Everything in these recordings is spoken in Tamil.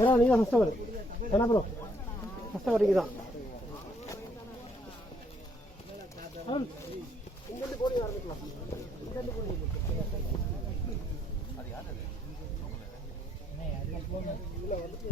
ஏன்னா நீங்கள் தான் ஃபஸ்ட்டு வரு என்ன ப்ரோ ஃபஸ்ட்டு வரைக்கும் தான் இங்கிருந்து போடி ஆரம்பிக்கலாம் இங்கிருந்து போடி அது யார் அது இல்லை வந்துட்டு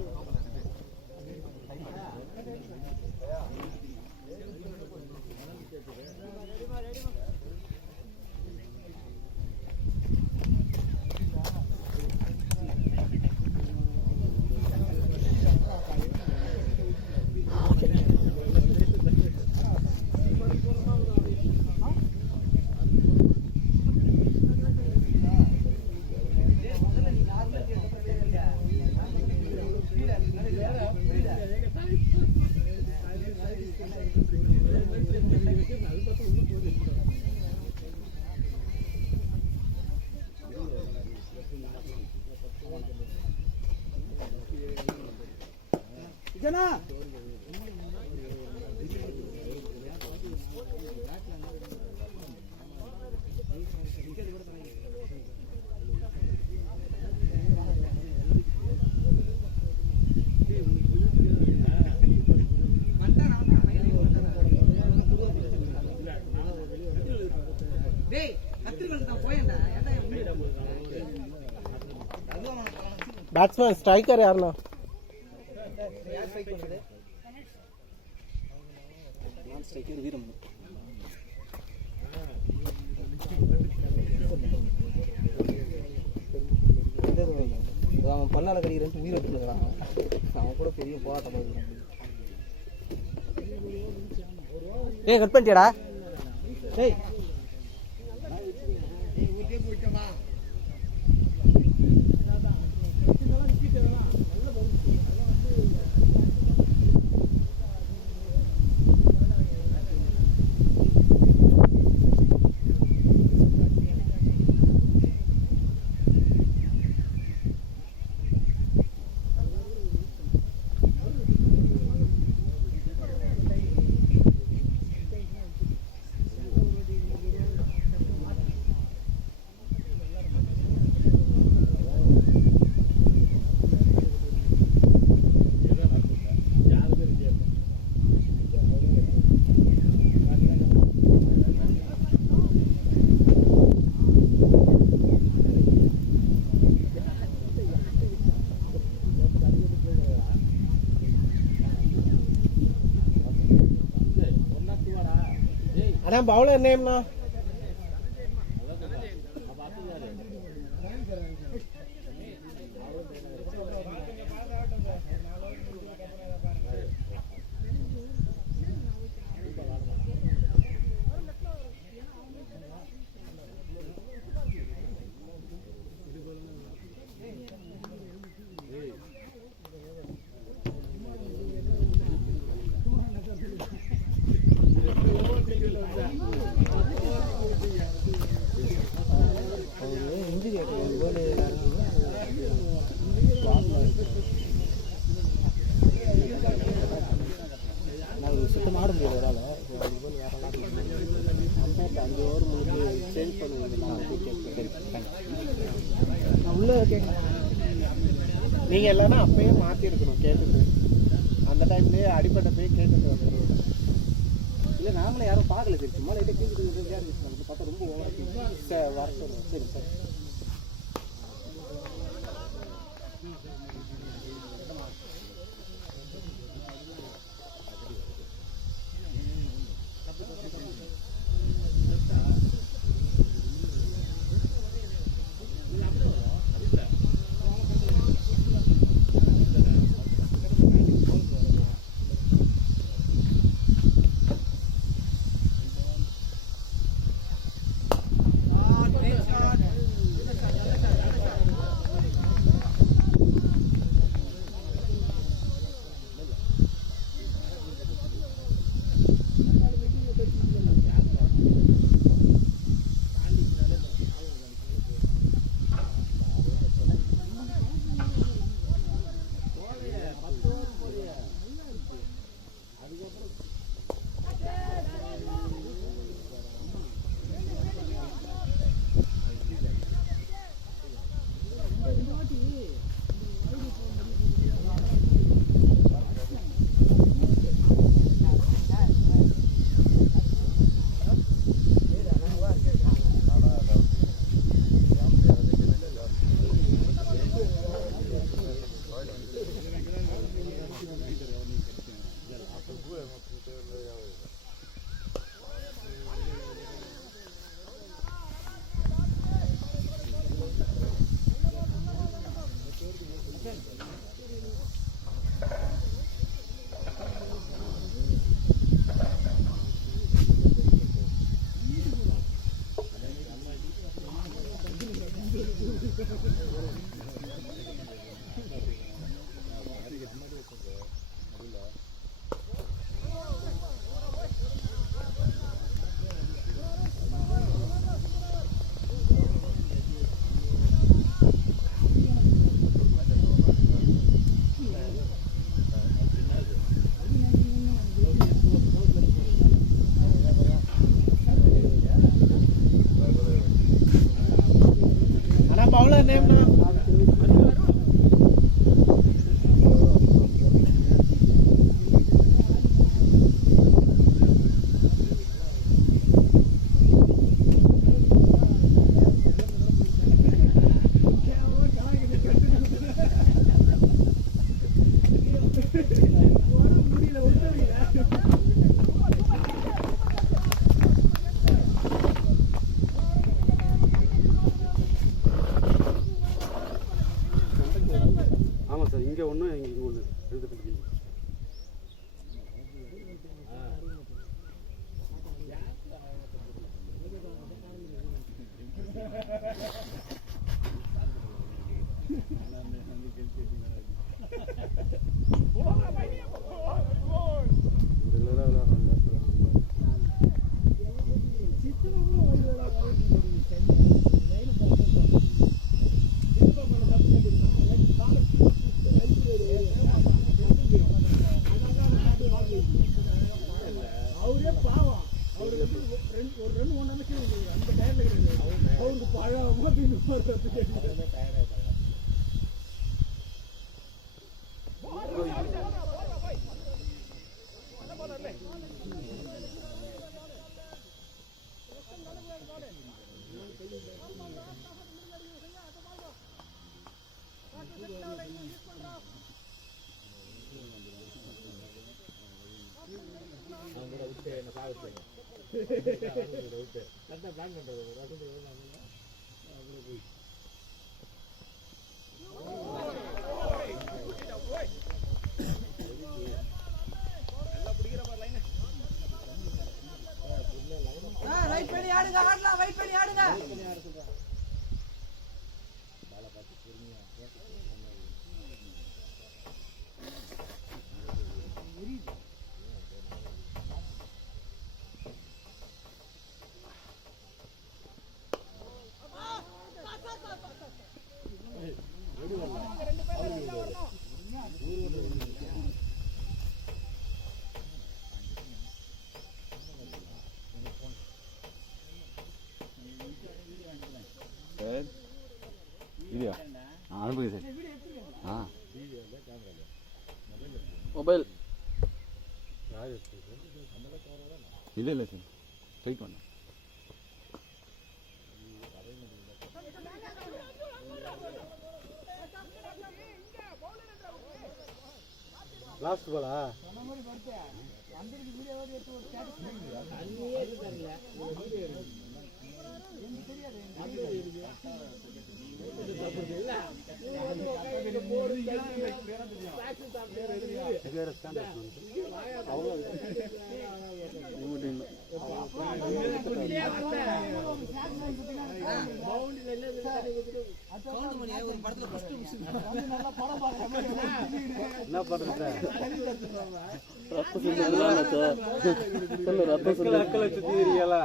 ஜனா बैट्समैन स्ट्राइकर यार ना स्ट्राइकर वीरम அவன் பல்லால கடிக்கிறேன் உயிரை விட்டுருக்கான் அவன் கூட பெரிய போராட்டம் பண்ணுறான் ஏய் கட் பண்ணிட்டியாடா ஏய் अरे बाउलर नेम ना நீங்கள் இல்லைன்னா அப்பயே மாற்றிருக்கணும் கேட்டுட்டு அந்த டைம்லேயே அடிப்பட்ட போய் கேட்டுட்டு வந்துடுவோம் இல்லை நாமளே யாரும் பார்க்கல சரி சும்மா லைட்டாக கேட்டுட்டு பார்த்தா ரொம்ப ஓவராக வரட்டும் சரி சார் ஆமாம் சார், இங்கே ஒன்று இங்கே ஒன்று ரெண்டு பிடிக்கும். வீடியோ அனுப்புங்க சார். மொபைல் இல்லை இல்லை சார், ஸ்ட்ரைட் பண்ண லாஸ்ட் பாலா என்ன பண்றது அக்கலை சுத்தி இருக்கீங்களா?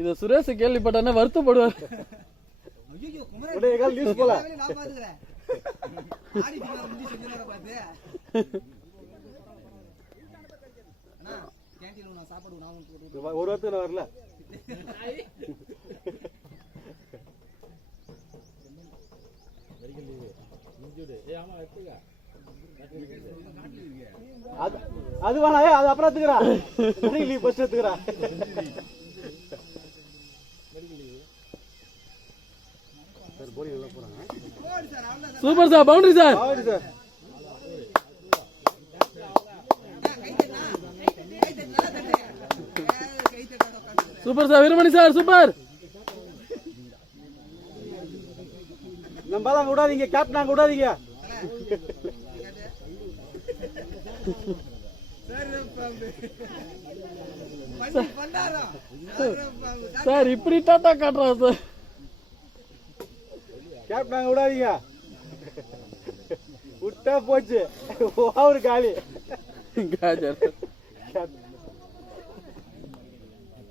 இத சுரேஷ் கேள்விப்பட்டானே வருத்தப்படுவார். ஒரு வாரத்துக்கு நான் வரல. அது வேணா, அது அப்புறம் எடுத்துக்கிறா. லீவ் ஃபர்ஸ்ட் எடுத்துக்கிறா. Super sir, boundary sir. Super sir, Veeramani sir super. நம்ம தான் விடாதீங்க, கேப்டன் விடாதீங்க. சார் இப்படி டாட்டா காட்டுறா சார். கேப்டன் விடாதீங்க, விட்டா போச்சு ஒரு காலி.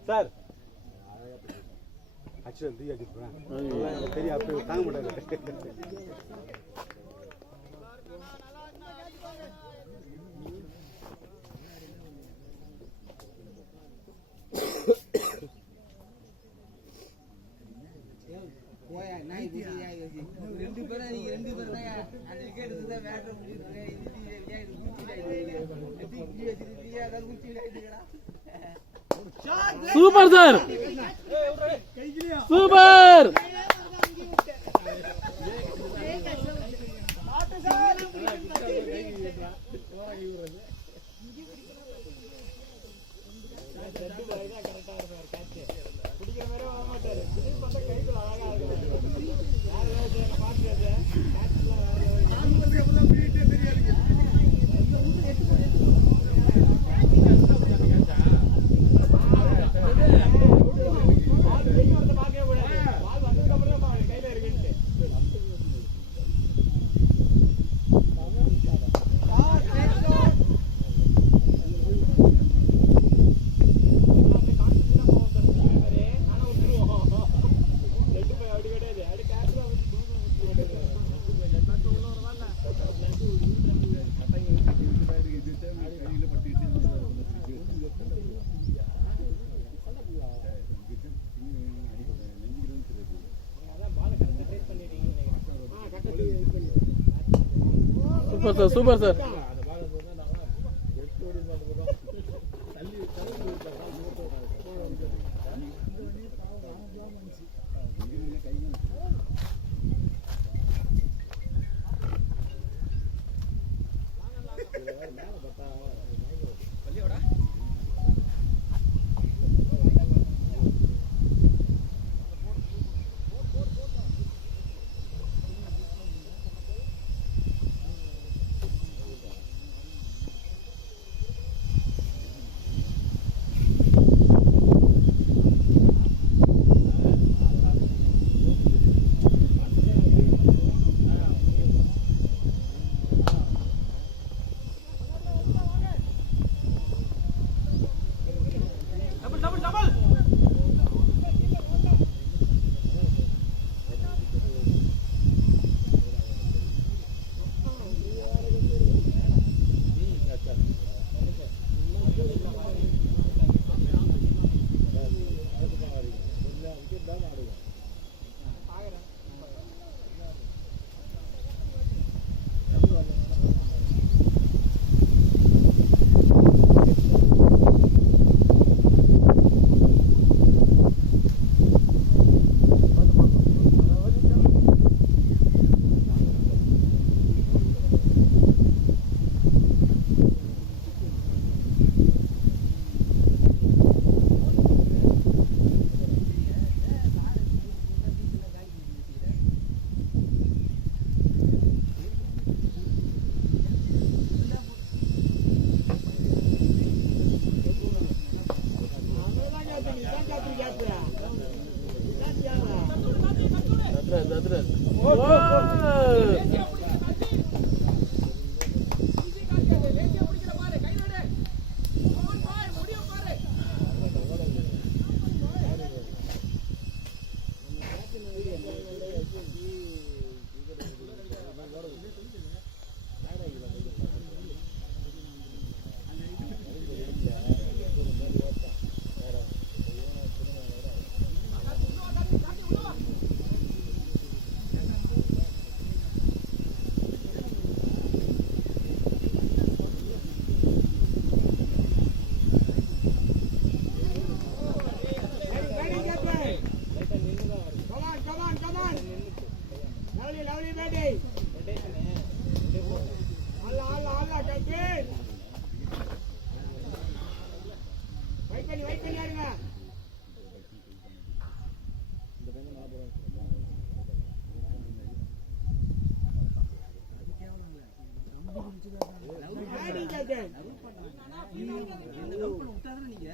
சார் ஆக்சுவலி தெரியும், அப்படி தாங்க மாட்டாரு. Super sir super super sir super sir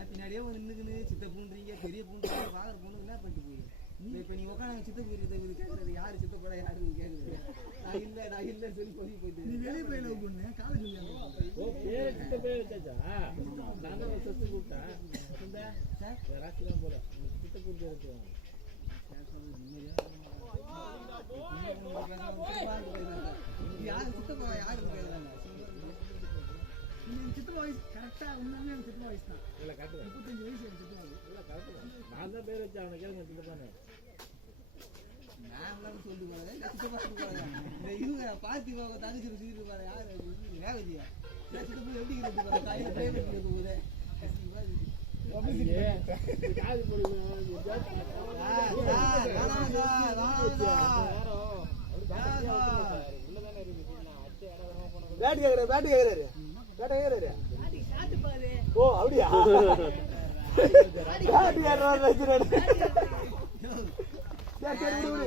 பின்னாடியே நின்னுக்குன்னு சித்த பூண்டுறீங்க பெரிய பூண்டுறீங்க பாக்குற பொண்ணு என்ன பண்ணிட்டு போய் இப்ப நீ உட்காந்து சித்த கேட்கறது யாரு சித்தப்பட யாருன்னு கேக்குறது நான் இல்லன்னு சொல்லி சொல்லி போயிட்டு நீ வெளியே போய் லவ் பண்ணு காலேஜ் சித்த பேர் வச்சாச்சா நான் தான் சத்து கூப்பிட்டேன் சார் ராசிலாம் போல சித்த கூப்பிட்டு இருக்கு யாரு சித்தப்பா யாரு கேக்குறாங்க சித்த வாய்ஸ் கரெக்டா உண்மையுமே சித்த வாய்ஸ் தான் இல்ல கரெக்ட் 35 வயசு சித்த வாய்ஸ் இல்ல கரெக்ட் தான் நான் தான் பேர் வச்ச அவனை கேளுங்க சித்தப்பானே நான் சொல்லிட்டு போறேன் சித்தப்பா சொல்றாங்க இந்த இவங்க பார்த்திபாவை தங்கச்சி சொல்லிட்டு போறாங்க யாரு ரேவதியா சித்தப்பா எப்படி இருக்கு பாரு காலையில ட்ரெயின் எடுத்து போகுது பேட் கேக்குறாரு ஓ அப்படியா பேட் ஏறாரு வச்சிராரு சரி விடு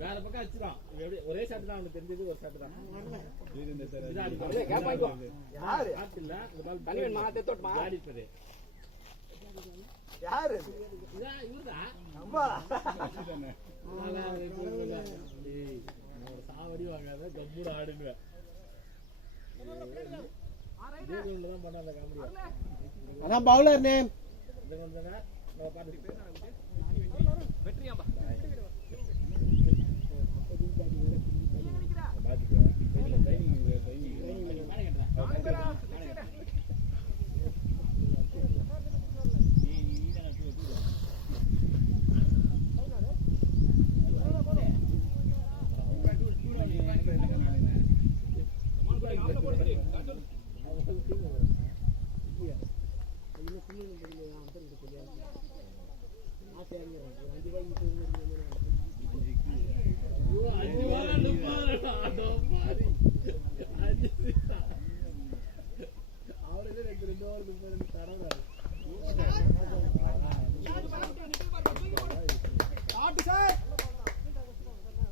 வேற பக்கம் அடிச்சுதான் ஒரே ஷாட் தான் அவனுக்கு தெரிஞ்சது ஒரு ஷாட் தான் யாரு யாரு சாவடி வாங்காத கம்பூட ஆடுங்க தான் பண்ண அந்த காமெடியா அதான் பவுலர் நேம்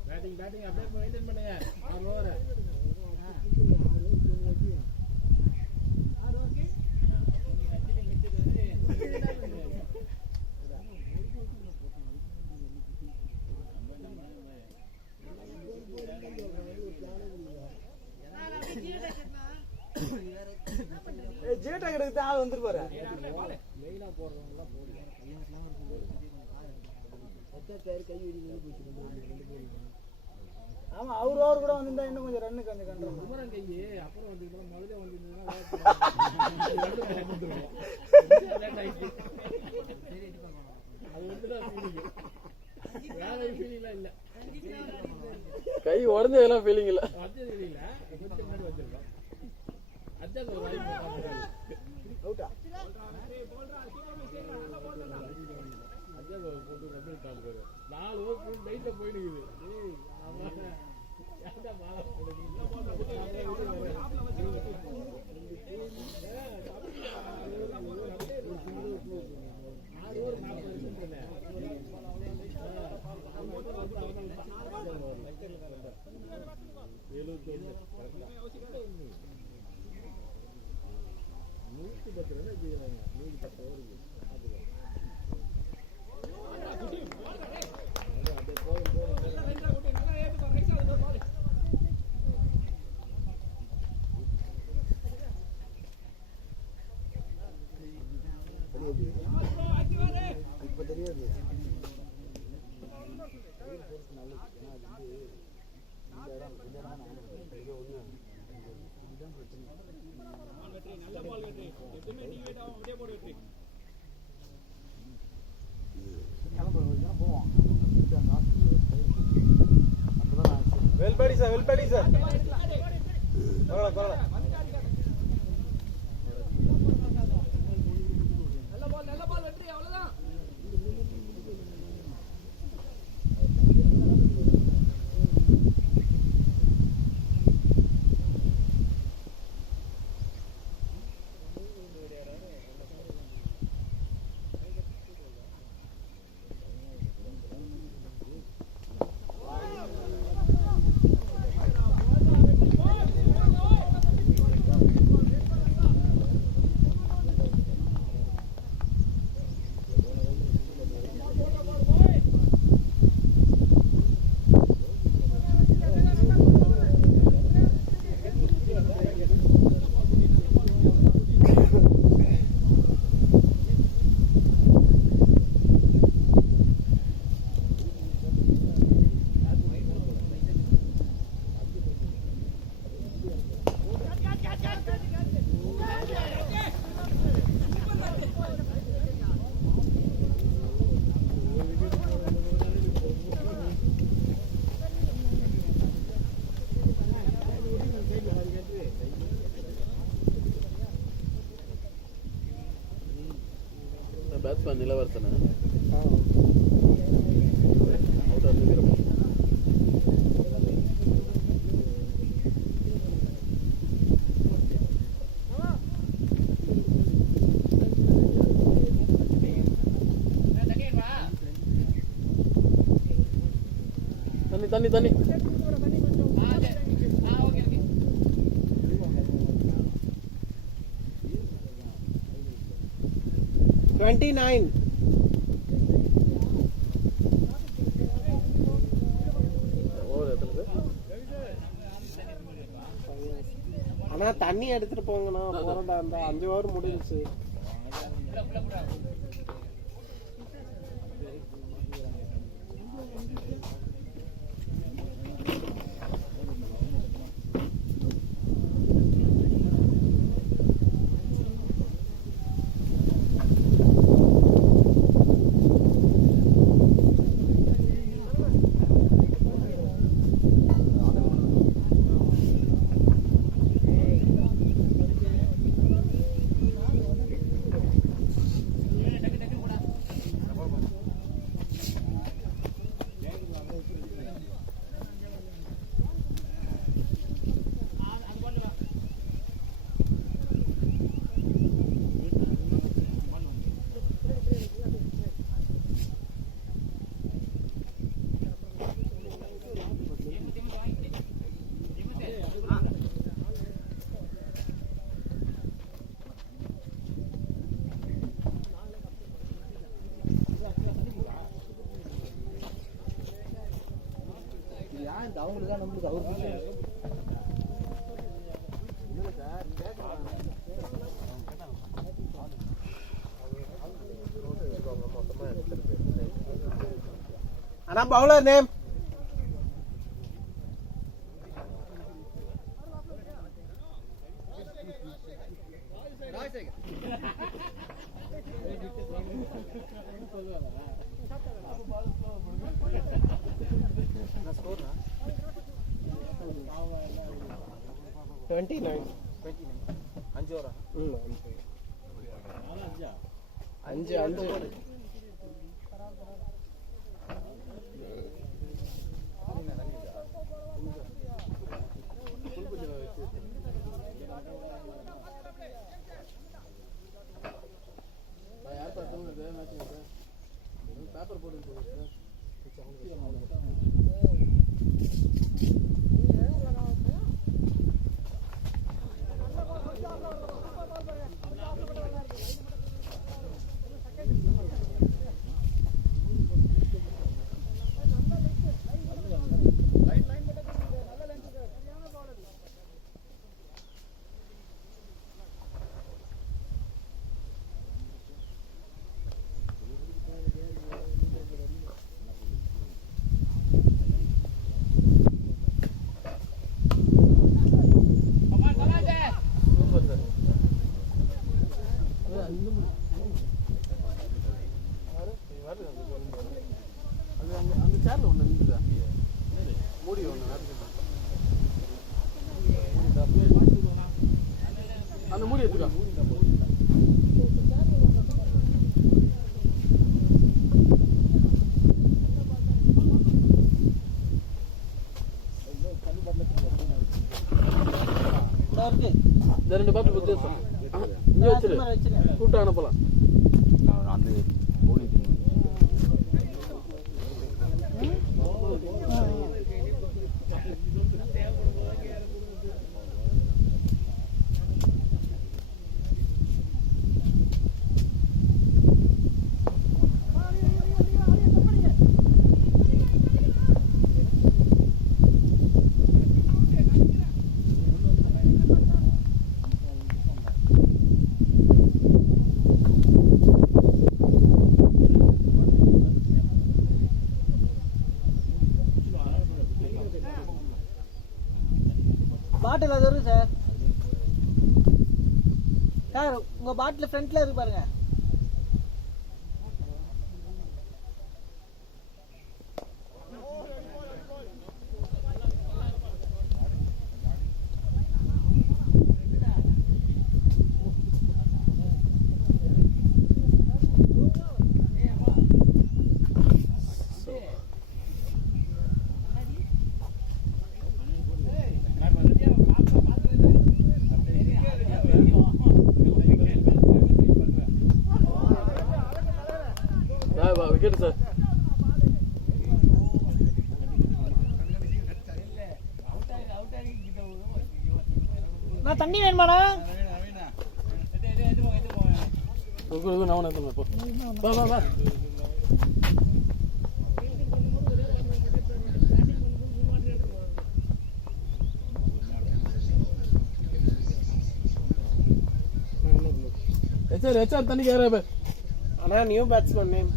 பேட்டிங் அப்படியே மெயின்டைன் பண்ணுங்க 6 ஓவர் ஜீட்டா கிடக்கு ஆள் வந்துருப்பாரு மெயினா போடுறவங்கலாம் போடுங்க ஆமா அவரு ஓவர் கூட வந்திருந்தா இன்னும் கொஞ்சம் ரன்னு கொஞ்சம் கண்டுறோம் குமரன் கையே அப்புறம் வந்து முதல்ல வந்துருந்தா அது வந்துதான் வேற ஒரு ஃபீலிங்ல இல்ல கை உடஞ்சதெல்லாம் ஃபீலிங் இல்ல அது இல்ல கொஞ்சம் முன்னாடி வச்சிருக்கோம் அதான் ஒரு வாய்ப்பு அவுட்டா அதான் ஒரு போட்டு ரன் டாப் வரும் 4 ஓவர் லைட்ல போய் நிக்குது ஏய் அவன் யாரா மாலா இப்ப தெரியாது வெல்படி சார் பரவாயில்ல இப்போ நிலவரத்தனை அவுட் வந்துக்கிறோம். தண்ணி தண்ணி தண்ணி 29. ஆனா தண்ணி எடுத்துட்டு போங்கண்ணா, போறதா இருந்தா 5 hour முடிஞ்சிச்சு. அவங்களுக்கு தான் நம்மளுக்கு அவருக்கு ஆனா பவுலர் நேம் அஞ்சு பேப்பர் போட்டு அந்த சேர்ல ஒன்று இருந்துதா மூடி ஒன்று அந்த மூடி எடுத்துக்கா இந்த 2 பாட்டில் பற்றி இங்கே வச்சிரு கூப்பிட்டு அனுப்பலாம். அந்த போலி பாட்டில் அது வரும் சார். சார் உங்க பாட்டில் ஃப்ரண்ட்ல இருக்கு பாருங்க. Wicket sir. நான் தண்ணி வேணுமாடா? நான் போ வா வா. ஹெச்ஆர் தண்ணி கேட்குறேன். ஆனா நியூ பேட்ஸ்மேன் நேம்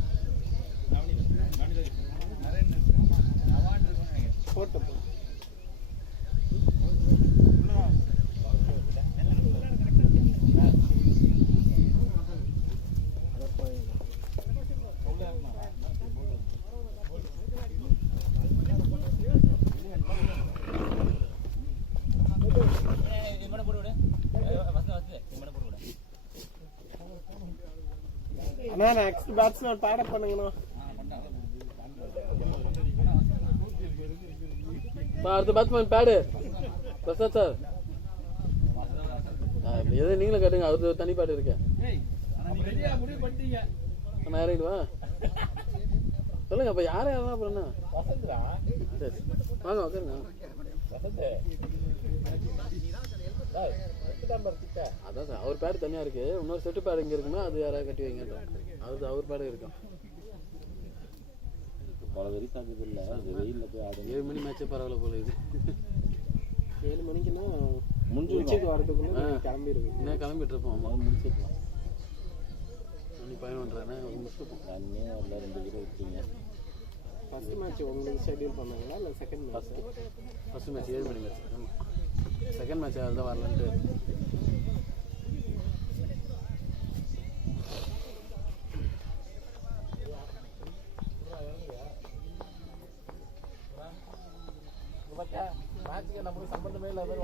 போட்டு அண்ணா நெக்ஸ்ட் பேட்ஸ்மேன் பேடப் பண்ணுங்கண்ணா. அடுத்த பேட்ஸ்மேன் பேடு பிரசாத் சார். எதை நீங்களும் கேட்டுங்க, அவருக்கு தனி பேடு இருக்கேன். நான் இறங்கிடுவா சொல்லுங்க. அப்ப யாரும் யாரும் அப்புறம் என்ன சரி வாங்க உட்காருங்க. அதான் சார் அவர் பேடு தனியா இருக்கு. இன்னொரு செட்டு பேடு இங்க இருக்குன்னா அது யாராவது கட்டி வைங்க. அது அவர் பேடு இருக்கும். பல வரி சாப்பிட்டு இல்லை, அது வெயிலில் போய் ஆடு. 7 மணி மேட்சே பரவாயில்ல போல இது. 7 மணிக்குன்னா முடிஞ்சுக்கு வரதுக்குள்ள கிளம்பிடுவோம். என்ன கிளம்பிட்டு இருப்போம். ஆமாம் முடிச்சுக்கலாம். மணி 11:30 முடிச்சுப்போம். அண்ணே ஒரு 2 கிலோ வச்சிங்க. ஃபர்ஸ்ட் மேட்ச் உங்களுக்கு ஷெட்யூல் பண்ணாங்களா இல்லை செகண்ட் மேட்ச்? ஃபர்ஸ்ட் மேட்ச் 7 மணி மேட்ச். ஆமாம் செகண்ட் மேட்ச் அதுதான் வரலன்ட்டு. மேட்சுக்கு நமக்கு சம்பந்தமே இல்லாத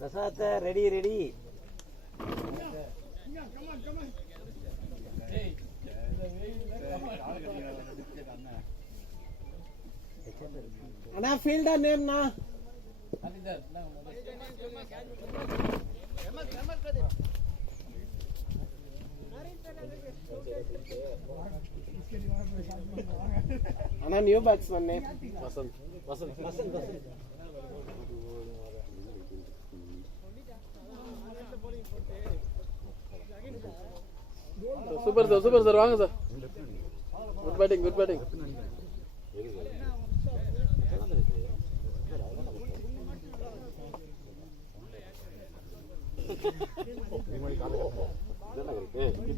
பிரசாத் ரெடி ரெடி. அண்ணா ஃபீல்டர் நேம்னா அண்ணா new batsman name Vasanth. Vasanth Vasanth Vasanth. Super sir super sir வாங்க sir. Good batting good batting.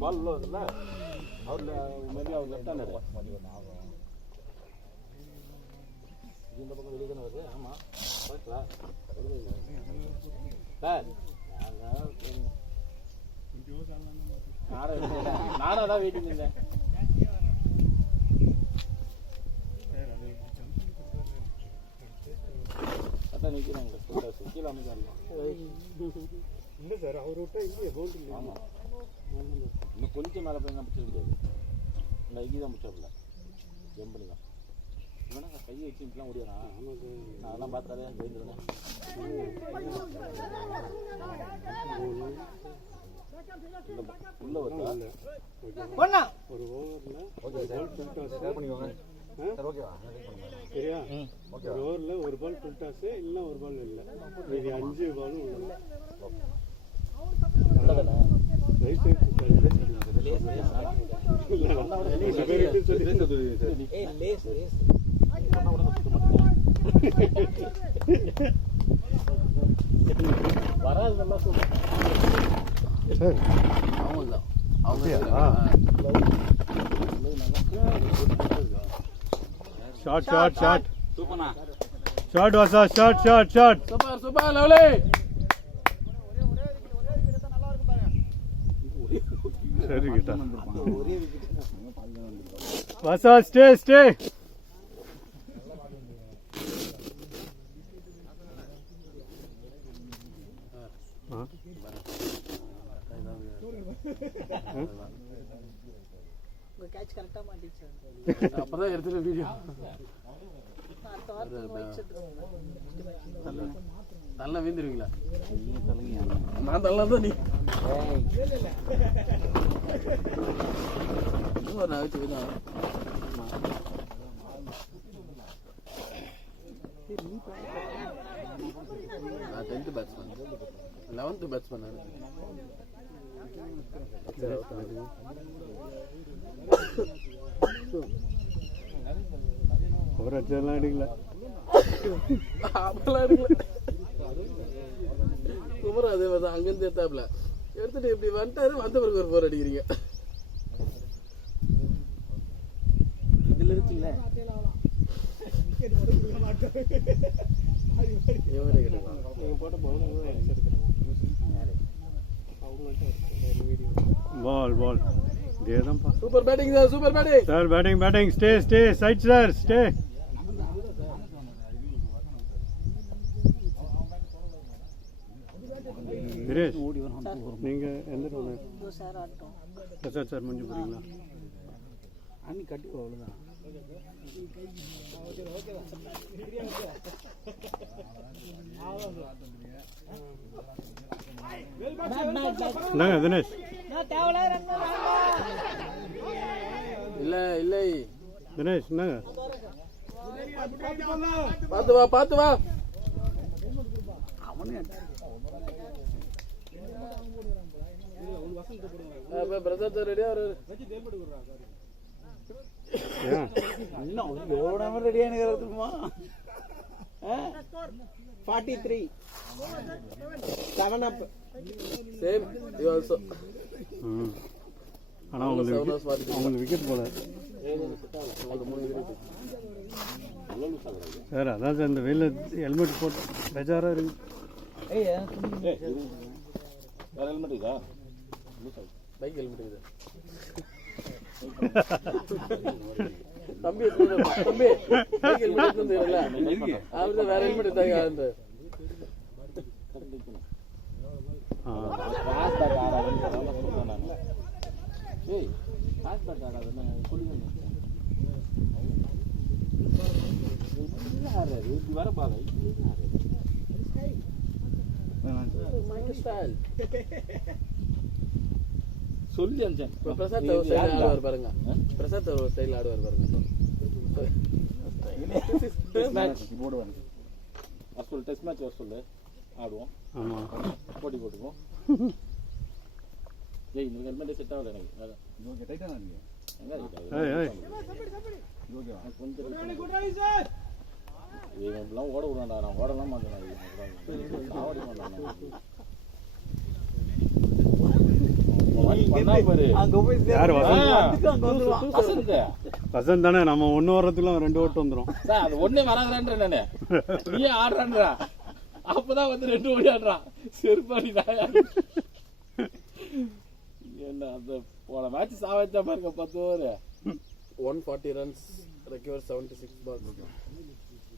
Ball உள்ள வரல அவர் மேபி அவர் லெஃப்ட் ஹேண்டர் இந்த பக்கம் வெளியே தானே வருது ஆமாம் கரெக்டா சார் நானும் அதான் வெயிட்டிங் இருந்தேன் அதான் நிற்கிறாங்க கீழே அமைக்காரலாம் இல்லை சார் அவர் விட்டா இங்கே பவுண்ட் இல்லை. ஆமாம் இன்னும் கொஞ்சம் மேலே போய் தான் பிடிச்ச முடியாது இல்லை இங்கே தான் பிடிச்சாப்புல ஜம்பனி தான் இவனா கையை வச்சு இப்பெல்லாம் ஓடிடுறான் நான் அதெல்லாம் பார்த்தாலே பயந்துருனேன் உள்ள வருதா ஒரு ஓவரில் ஒரு பால் ஃபுல் டாஸ் சரியா? ஒரு ஓவரில் ஒரு பால் ஃபுல் டாஸு இல்லைன்னா ஒரு பால் இல்லை, இது 5 பாலும் இல்லை. ரைட் சைட் வராதெல்லாம் சார் அவங்க தான் ஷார்ட் ஷார்ட் ஷார்ட் சூப்பர்ண்ணா ஷார்ட் வாசா short short short super super lovely சரி கிட்டா வாசா ஸ்டே ஸ்டே அப்பதான் எடுத்துட்டு வீடியோ நல்லா வீந்துருவீங்களா நான் தள்ளா தான் நீ நான் 10th பேட்ஸ்மேன் 11th பேட்ஸ்மேன் ஒரு அச்செல்லாம் அடிக்கல அப்பெல்லாம் எடுக்கல குமரம் அதே மாதிரி தான் அங்கேருந்து எடுத்தாப்புல எடுத்துட்டு இப்படி வந்துட்டாரு வந்த பிறகு ஒரு போர் அடிக்கிறீங்க இதுல இருக்குல்ல இவரே கேட்டுக்கலாம் போட்ட பவுலிங் பால் பால் தேதம்பா super batting sir super batting sir batting batting stay stay side sir stay திரேஷ் நீங்க எந்த டோன் பிரசாத் சார் முடிஞ்சு போறீங்களா அன்னி கட்டி அவ்வளோதான் என்னங்க தினேஷ் இல்ல இல்லை தினேஷ் என்னங்க பார்த்து வா பிரசாத் சார் ரெடியா ஒரு இன்னும் எவ்வளோ நேரம் ரெடியாக இருக்குமா 43 7 up சேம் யூ ஆல்சோ ஆனால் உங்களுக்கு விக்கெட் போல சார் அதான் சார் இந்த வெயில ஹெல்மெட் போட்டு பெஜாராக இருக்கு வேற ஹெல்மெட் இருக்கா பைக் ஹெல்மெட் இருக்குது தம்பி பைக் ஹெல்மெட் தெரியல அவரு வேற ஹெல்மெட் எடுத்தாங்க வர பாலை சொல்லி அனுப்பிச்சேன் பிரசாத் ஒரு சைடு ஆடுவார் பாருங்க பிரசாத் ஒரு சைடுல ஆடுவார் பாருங்க போடுவாங்க வர சொல்லு டெஸ்ட் மேட்ச் வர சொல்லு ஆடுவோம் ஆமாம் போட்டி போட்டுக்குவோம் ஏய் இந்த ஹெல்மெட்டே செட் ஆகல எனக்கு ஓகே டைட்டாக இருக்கு கொஞ்சம் இவங்கெல்லாம் ஓட விடாண்டா நான் ஓடலாம் மாட்டேன் நான் ஓட மாட்டேன் பண்ணா பாரு. யார் வசந்த்? வசந்த். வசந்த் தானே. நம்ம ஒன்று வர்றதுக்குள்ள 2 ஓட்டு வந்துடும். சார், அது ஒண்ணே வராதுன்ற நானு. நீ ஆடுறான்றா. அப்பதான் வந்து 2 ஓடி ஆடுறான். செருப்பாடி நாயா. என்ன அந்த போன மேட்ச் சாவச்சா பாருங்க 10 ஓவர். 140 runs, required 76 balls.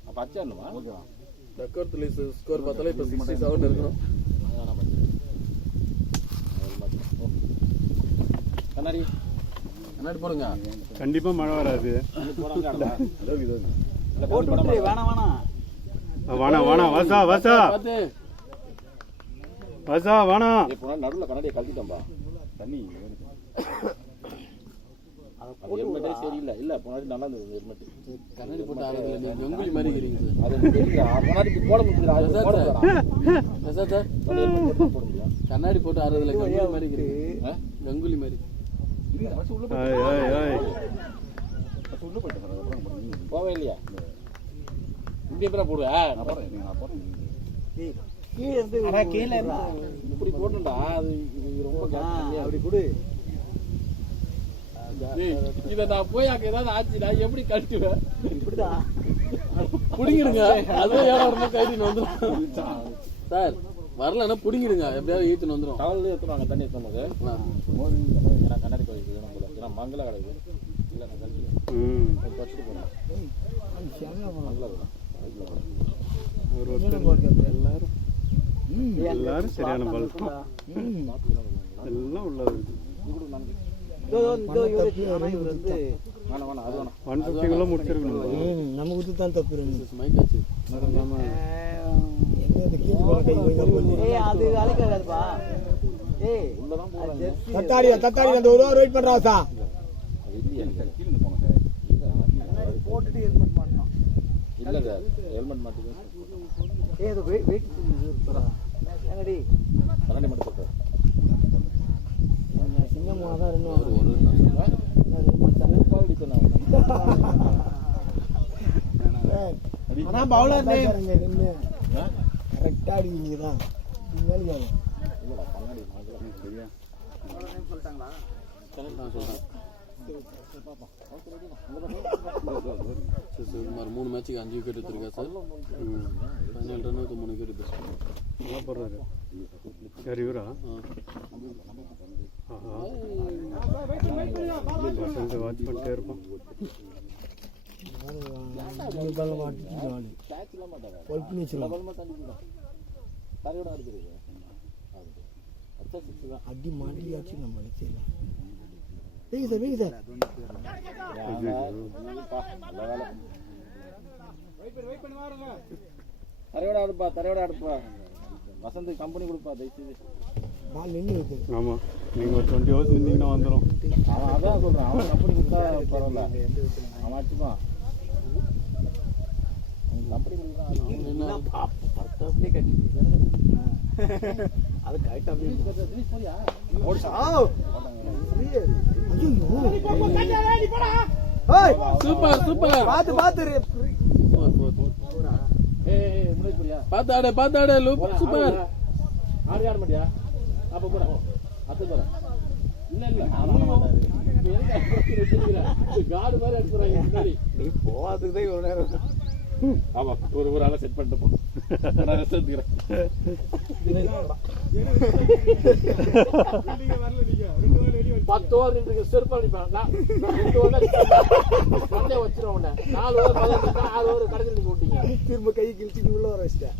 அப்ப அச்சானுமா? Record release score பார்த்தாலே இப்போ 67 இருக்கணும். கண்ணாடி கண்ணாடி போடுங்க. கண்டிப்பா மழை வராது. வேணாம் வாசா வேணாம். நடுவில் கண்ணாடியை கழட்டிட்டோம்பா. தண்ணி ஹெல்மெட்டே சரியில்லை. இல்ல முன்னாடி நல்லா இருந்தது ஹெல்மெட். கண்ணாடி போட்டு ஆடுறதுல கங்குலி மாதிரி இருக்கிறீங்க அது முன்னாடி போட முடியல. கண்ணாடி போட்டு ஆடுறதுல கங்குலி மாதிரி இருக்கிறீங்க. கங்குலி மாதிரி போவே இல்லையா? இப்படி எப்படா போடுவேன்? இப்படி போட்டுடா. அது ரொம்ப அப்படி கொடு. இத நான் போய் அங்க ஏதாவது ஆச்சுடா எப்படி கட்டுவேன்? இப்படிதான் புடிங்கிடுங்க. அதுவே ஏழாயிரம் கைடின்னு வந்துடும் சார். வரலன்னா புடிங்கிடுங்க. எப்படியாவது ஈத்துன்னு வந்துடும். டவல் எடுத்துருவாங்க. தண்ணி எடுத்துனது கண்ணாடி கோயிலுக்கு ஏன்னா மங்கள கிடையாது. இல்லை நான் கழிச்சு வச்சுட்டு போனேன். எல்லாரும் சரியான பால் எல்லாம் உள்ள வருது. 150 முடிச்சிருக்கணும். நமக்கு தான் தப்பு. தத்தாடி அந்த 1 hour வெயிட் பண்றா சார். போட்டுட்டு ஹெல்மெட் மாட்டணும். இல்ல சார், ஹெல்மெட் மாட்டுங்க. அது வெயிட் என்னடி கண்ணாடி மட்டும் போட்டு சிங்கமா தான் இன்னும் ஒரு ஆனா பவுலர் கரெக்டா அடிங்க தான். சொல்லிட்டாங்களா? சுமார் 3 மேட்சுக்கு 5 விக்கெட் எடுத்திருக்கா சார். 17 ரன்னுக்கு 3 விக்கெட் எடுத்துருக்காங்க. என்ன போடுறாரு? யார் இவரா? வசந்த் வாட்ச் பண்ணிட்டே இருப்பான். அடி மாட்டியாச்சு நம்ம தரையோட அடுப்பா, தரையோட அடுப்பா. வசந்த் கம்பெனி கொடுப்பா தயவுசெய்து. ஆமா, நீங்க ஒரு 20 hours இருந்தீங்கன்னா வந்துடும். அவன் அதான் சொல்றான். அவன் கம்பெனி கொடுத்தா பரவாயில்ல. அவன் அடிச்சுப்பான். கம்பெனி கொடுத்தா அது கரெக்டா சூப்பர் சூப்பர். பாத்து பாத்தாடு சூப்பர். ஆடு ஆட மாட்டியா? அப்ப போற அத்து போற. இல்ல காடு மாதிரி அடிச்சுறாங்க முன்னாடி. நீ போவாதுக்கு தான் இவ்வளவு நேரம். ஆமா, ஒரு ஆளை செட் பண்ணிட்டு போ. நான் ரெஸ்ட் எடுத்துக்கிறேன். 10 ஓவர் நீங்க செருப்பு அடிப்பேன். நான் 2 ஓவர் சண்டே வச்சிருவேன் உடனே. 4 ஓவர் பதில் 6 ஓவர் கடைசியில் நீங்க விட்டீங்க. திரும்ப கை கிழிச்சு நீ உள்ள வர வச்சிட்டேன்.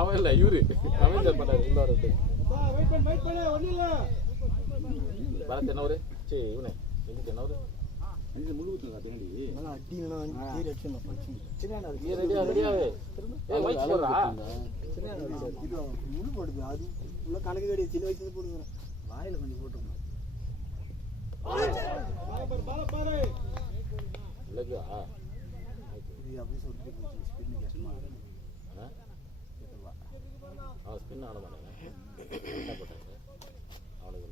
அவன் இல்ல இவரு அவன் செட் பண்ணாரு உள்ள வரது. வெயிட் பண்ணு ஒண்ணு இல்ல. பரத் என்ன ஊரு? சரி இவனே எங்க என்ன ஊரு? இந்த முழுகுத்துல காட்டினடி. நான் அடினா நீர் அடிச்சேன் பச்சை. சின்ன நீ ரெடியாவே. வைட் போடுறா. சின்ன இது முழு போடுது. அது உள்ள கணக்கு கடி சின்ன வயசுல போடுங்க. வாயில கொஞ்சம் போட்டுறணும். பாரு இல்லையா? இது அப்படியே சொல்லிட்டு போச்சு. ஸ்பின் கஷ்டமா இருக்கு. ஸ்பின் ஆட மாட்டாங்க. என்ன போட்டாங்க அவனுக்கு?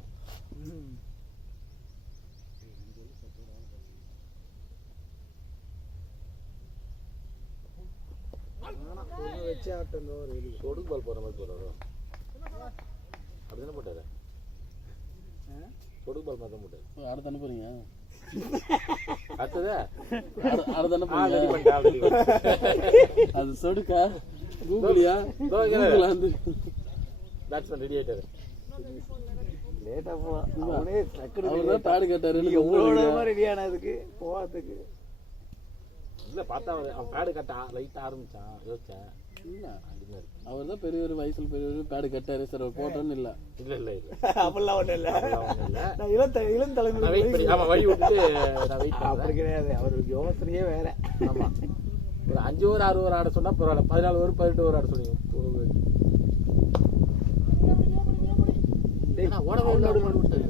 வச்சு ஆட்டம் தொடுக்கு பால் போற மாதிரி போறாரு. அப்படி தானே போட்டாரு? கொடுக்கு பால் மாத்த முடியாது. அடுத்து அனுப்புறீங்க அடுத்ததே அடுத்து அனுப்புறீங்க. அது சொடுக்கா கூகுளியா கூகுள் வந்து பேட்ஸ்மேன் ரெடி ஆயிட்டாரு. லேட்டா போலாம். அவனே டக்குனு அவர்தான் பேடு கேட்டாரு. எவ்வளோ ரெடி ஆனதுக்கு போகிறதுக்கு இல்ல பார்த்தா அவன் பேடு கட்ட லைட்டா ஆரம்பிச்சான். யோசிச்சேன் அவர் தான் பெரியவர், வயசுல பெரியவர், பேடு கட்டாரு. சார் அவர் போட்டோன்னு இல்ல. இல்ல இல்ல இல்ல அப்படிலாம் ஒன்றும் இல்லை. நான் இளம் தலைமுறை நான் வெயிட் பண்ணி ஆமா வழி விட்டுட்டு நான் வெயிட் பண்ணேன். அப்படி கிடையாது. அவருக்கு யோசனையே வேற. ஆமா ஒரு 5 ஓவர் 6 ஓவர் ஆட சொன்னா பரவாயில்ல. 14 ஓவர் 18 ஓவர் ஆட சொல்லுங்க. ஓடவே இல்லை விட்டாரு.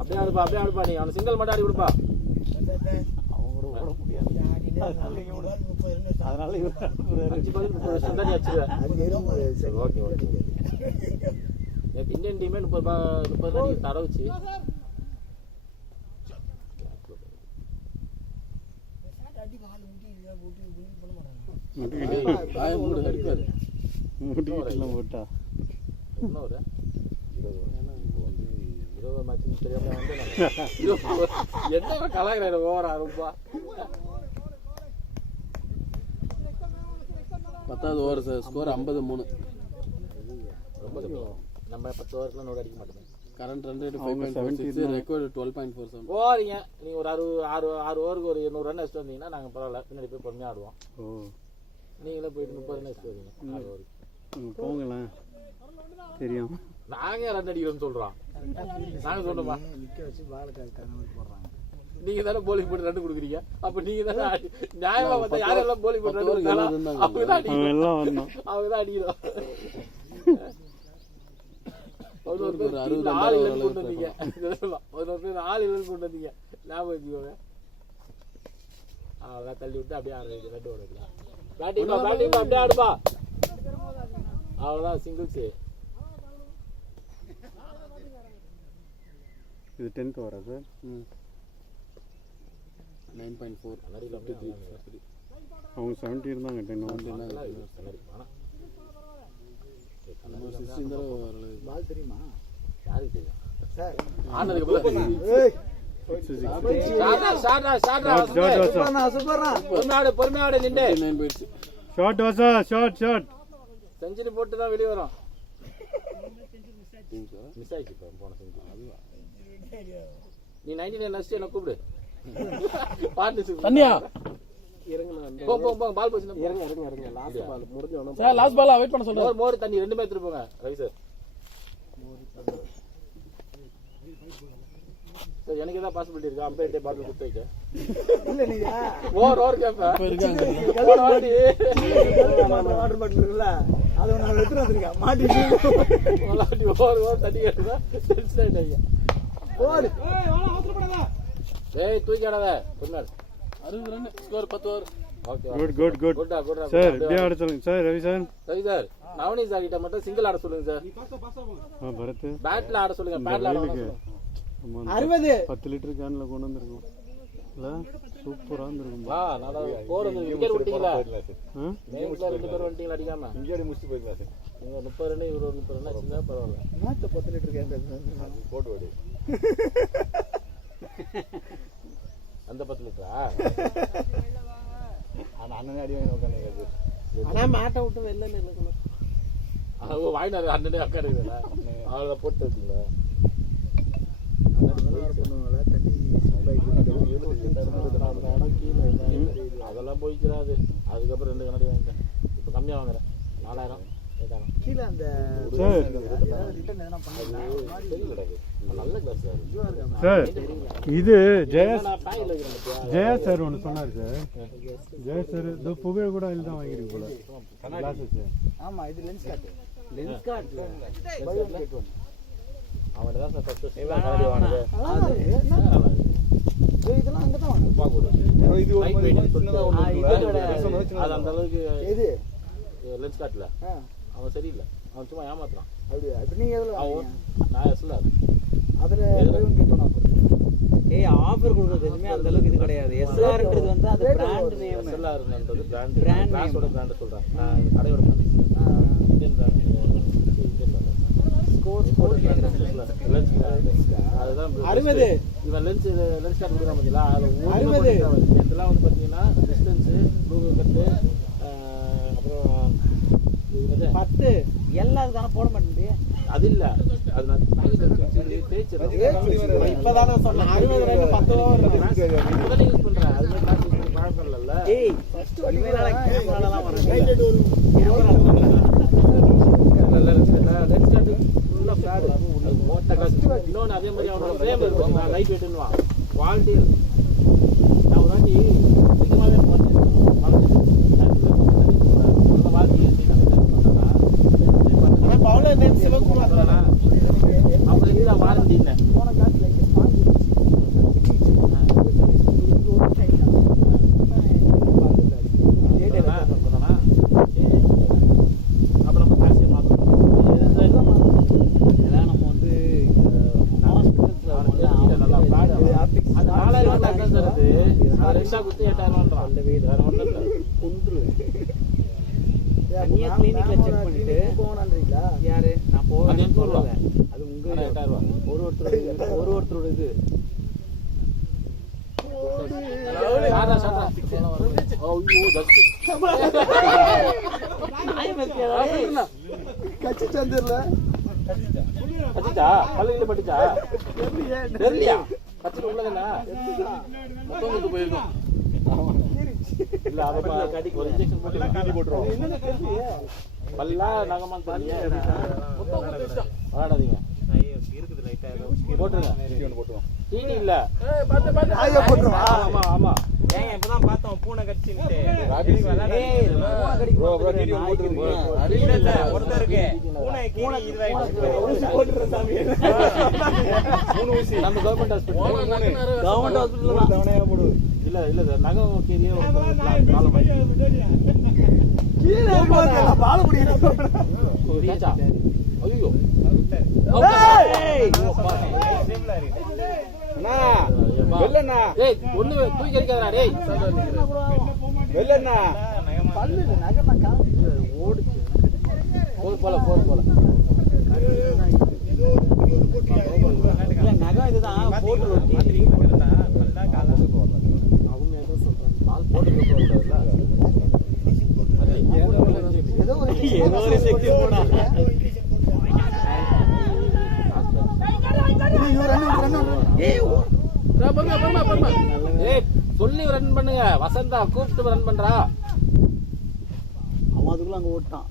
அப்படியே ஆடுப்பா நீ அவனை சிங்கிள் மட்டும் ஆடி கொடுப்பா. அவங்க ஓட முடியாது. அதனால இவர் 5 பால் 30 வருஷம் தான் வச்சிருவேன். Okay okay. நேற்று இந்தியன் டீமே 30 தான் தர வச்சு முடிக்கலாம் போட்டா என்ன ஒரு 20 மேட்ச் தெரியாம வந்து என்ன கலாய்கிற ஓவரா ரொம்ப 10வது ஓவர் சார். ஸ்கோர் 53. ரொம்ப நம்ம 10 ஓவருக்குலாம் நோட் அடிக்க மாட்டோம். Current run rate 5.46, record 12.47. போறீங்க நீங்க ஒரு 6 ஓவருக்கு ஒரு 200 ரன் அடிச்சுட்டு வந்தீங்கன்னா நாங்க பரவாயில்ல பின்னாடி போய் பொறுமையா ஆடுவோம். நீங்களே போயிட்டு 30 ரன் அடிச்சுட்டு வரீங்க 6 ஓவருக்கு. போங்களேன் தெரியும். நாங்க ரன் அடிக்கிறோம்னு சொல்றோம். நாங்க சொல்றோமா நிக்க வச்சு பாலுக்காரங்க போடுறாங்க. நீங்க தானே போலிங் போட்டு ரன் கொடுக்குறீங்க. அப்ப நீங்க தானே நியாயமா பார்த்தா யாரெல்லாம் போலிங் போட்டு ரன் கொடுத்தாலும் அவங்க தான் அடிக்கிறோம். அவங்க தான் அடிக்கிறோம். பதினோரு பேர் 6 இலன் கொண்டு வந்தீங்க. 11 பேர் 6 இலன் கொண்டு வந்தீங்க. ஞாபகம் வச்சுக்கோங்க. அவ்வளோதான் தள்ளி விட்டு அப்படியே 6 ரெண்டு ஓடுறா. பேட்டிங் அப்படியே ஆடுப்பா. அவ்வளோதான் சிங்கிள்ஸ். இது 10th ஓவரா சார்? 9.4. அவங்க 70 இருந்தாங்க 10 ஓவர். பால் தெரியுமா யாருக்கு தெரியும் சார்? ஆனதுக்கு பொறுமையாடு நின்று 9 போயிடுச்சு. ஷார்ட் வாசா ஷார்ட் செஞ்சுரி போட்டு தான் வெளியே வரும். மிஸ் ஆயிடுச்சு போன செஞ்சுரி. நீ 99 நடிச்சு என்ன கூப்பிடு. பார்ட்னர்ஷிப் தண்ணியா போங்க பால் போச்சு. இறங்க லாஸ்ட் பால் முடிஞ்சோம் சார். லாஸ்ட் பால் வெயிட் பண்ண சொல்றேன். மோர் தண்ணி ரெண்டுமே எடுத்துட்டு போங்க. ரவி சார் எனக்கு ஏதாவது பாசிபிலிட்டி இருக்கா? அம்பையர்ட்டே பாட்டில் கொடுத்து வைக்க. இல்ல நீங்க ஓவர் கேப்பேன் இருக்காங்க. வாட்டர் பாட்டில் இருக்குல்ல அதை நான் எடுத்துட்டு வந்திருக்கேன். மாட்டி ஓவர் தண்ணி கேட்டுதான் டென்ஷன் ஆயிட்டாங்க. போடு. ஏய் தூக்கிடாத பொண்ணாடு. 60 run. Score 10 over. Okay good குட்டா சார். இப்படியே ஆட சொல்லுங்க sir. Ravi sir Navneet sir கிட்ட மட்டும் சிங்கிள் ஆட சொல்லுங்க சார். பரத் பேட்ல ஆட சொல்லுங்க. பேட்ல ஆட சொல்லுங்க. 60 10 லிட்டர் கேன்ல கொண்டு வந்திருக்கோம். இல்ல சூப்பரா இருந்திருக்கும். நான் போறது விக்கெட் விட்டீங்களா? நேம்ஸ்ல 2 பேர் வந்துட்டீங்களா அடிக்காம? இங்கேயே முடிச்சு போயிடலாம் சார். நீங்க 30 ரன் இவரு 30 ரன் ஆச்சுன்னா பரவாயில்ல. மாத்த 10 லிட்டர் கேன் போட்டு ஓடி அந்த 10 லிட்டரா? அண்ணனே அடி வாங்கி உட்காந்து ஆனா மாட்ட விட்டு வெளில நில்லுங்க. வாங்கினாரு அண்ணனே அக்கா இருக்குதுல்ல அவ்வளோ போட்டு வச்சுங்களா? அதெல்லாம் போய்க்கிறாது. அதுக்கப்புறம் 2 கண்ணாடி வாங்கிட்டேன். இப்போ கம்மியாக வாங்குறேன். 4000 8,000 கீழே அந்த நல்ல கிளாஸ் சார். இது ஜெயா சார் ஒன்று சொன்னார் சார். ஜெயா சார் இந்த புகழ் கூட அதில் தான் வாங்கிருக்கு போல. ஆமா இது லென்ஸ் காட் அவன் தான் சார் ஃபர்ஸ்ட் கண்ணாடி வாங்குது. இதெல்லாம் அங்கே தான் வாங்க. அது அந்த அளவுக்கு எது லென்ஸ் காட்டல. அவன் சரியில்லை. அவன் சும்மா ஏமாத்துறான். அப்படியா? இப்போ நீங்கள் எதில் அவன் நான் எஸ்ல அதில் கேட்டோம். ஏய் ஆஃபர் கொடுக்கிறது எதுவுமே அந்த அளவுக்கு இது கிடையாது. எஸ்ஆர்ன்றது வந்து அது பிராண்ட் நேம். எஸ்எல்ஆர்ன்றது Brand பிராண்டோட பிராண்ட் சொல்றேன். கடையோட பிராண்ட் இந்தியன் பிராண்ட். ஸ்கோர் கேக்குறாங்க. லென்ஸ் அதுதான் 60 இவன் லென்ஸ் கார்டு கொடுக்குறான் பார்த்தீங்களா, அதில் 60 இதெல்லாம் வந்து பார்த்தீங்கன்னா டிஸ்டன்ஸு, கூகுள் கட்டு, அப்புறம் இது வந்து 10 எல்லாத்துக்கு தானே போட மாட்டேங்குது. அது இல்லை, அது நான் தேய்ச்சிடுறேன். இப்பதானே சொன்னேன் 60 ரூபாய்க்கு 10 ரூபா முதல்ல யூஸ் பண்ணுறேன். அது மாதிரி கிளாஸ் யூஸ் பண்ணி பழக்கம் இல்லைல்ல. ஏய் இவனால கேமராலாம் வர கேமரா லென்ஸ் கார்டு ஃபுல்லாக ஃப்ளாட் மோட்டை கஷ்டம். இன்னொன்று அதே மாதிரி அவனோட ஃப்ரேம் இருக்கும், லைட் வெயிட்டுன்னுவான், குவாலிட்டி. நான் ஒரு வாட்டி நிஜமாகவே பவுல நெட் சிவகுமார் தானே அப்புறம் இது வாரண்டின்னு அப்புறம் நம்ம காசு மாற்றணும். இதெல்லாம் நம்ம வந்து ஹாஸ்பிட்டல்ஸ்ல நல்லா ஃப்ளாட் அந்த 4000 ரூபாய் தான் சார். அது ரெண்டா குத்தி 8000 ரூபாய் வேற ஒன்றும் இல்லை. தனியா கிளினிக்ல செக் பண்ணிட்டு போகணுன்றீங்களா? யாரு நான் போவேன்னு சொல்லல. அது உங்க 8000 ரூபாய் ஒருத்தரோட இது. சாதா சாதா ஓ ஐயோ ஜஸ்ட் கட்சி சந்திரல பட்டிச்சா பல்லுல பட்டிச்சா தெரியலையா பச்சை உள்ளதுல மொத்தம் வந்து போயிருக்கும். இல்ல அவ ஒரு இன்ஜெக்ஷன் போட்டு காட்டி போட்டுருவோம். பல்லா நகமான் தெரியல மொத்தம் போட்டுட்டோம். விளையாடாதீங்க இருக்குது லைட்டா போட்டுருங்க. போட்டுருவோம் டிடி இல்ல ஆயா போட்டுருவா. ஆமா ஆமா ஏங்க இப்பதான் பார்த்தோம் பூனை கடிச்சிட்டு. ஏய் ப்ரோ ப்ரோ டிடி போட்டுருங்க. இல்ல ஒருத்தர் இருக்கு பூனை இது போட்டுற சாமி மூணு ஊசி நம்ம கவர்மெண்ட் ஹாஸ்பிடல் தவணையா போடு. இல்ல இல்ல சார் நகம் கீழே ஒரு காலம் கீழே போறல பால புடிங்க. கேச்சா ஐயோ அண்ணா வெல்லண்ணா ஏய் ஒண்ணு தூக்கி அடிக்காதடா டேய் வெல்லண்ணா பல்லு நகமா ஓடுச்சு. போல போல இல்ல நகம் இதுதான் போட்டு ரொட்டி அவங்க ஏதோ சொல்றாங்க பால் போட்டு போறதுல ஏதோ ஒரு செக்டி போடா. ஏய் சொல்லி ரன் பண்ணுங்க. வசந்தா கூப்பிட்டு ரன் பண்றா. அவன் அதுக்குள்ள அங்க ஓட்டான்.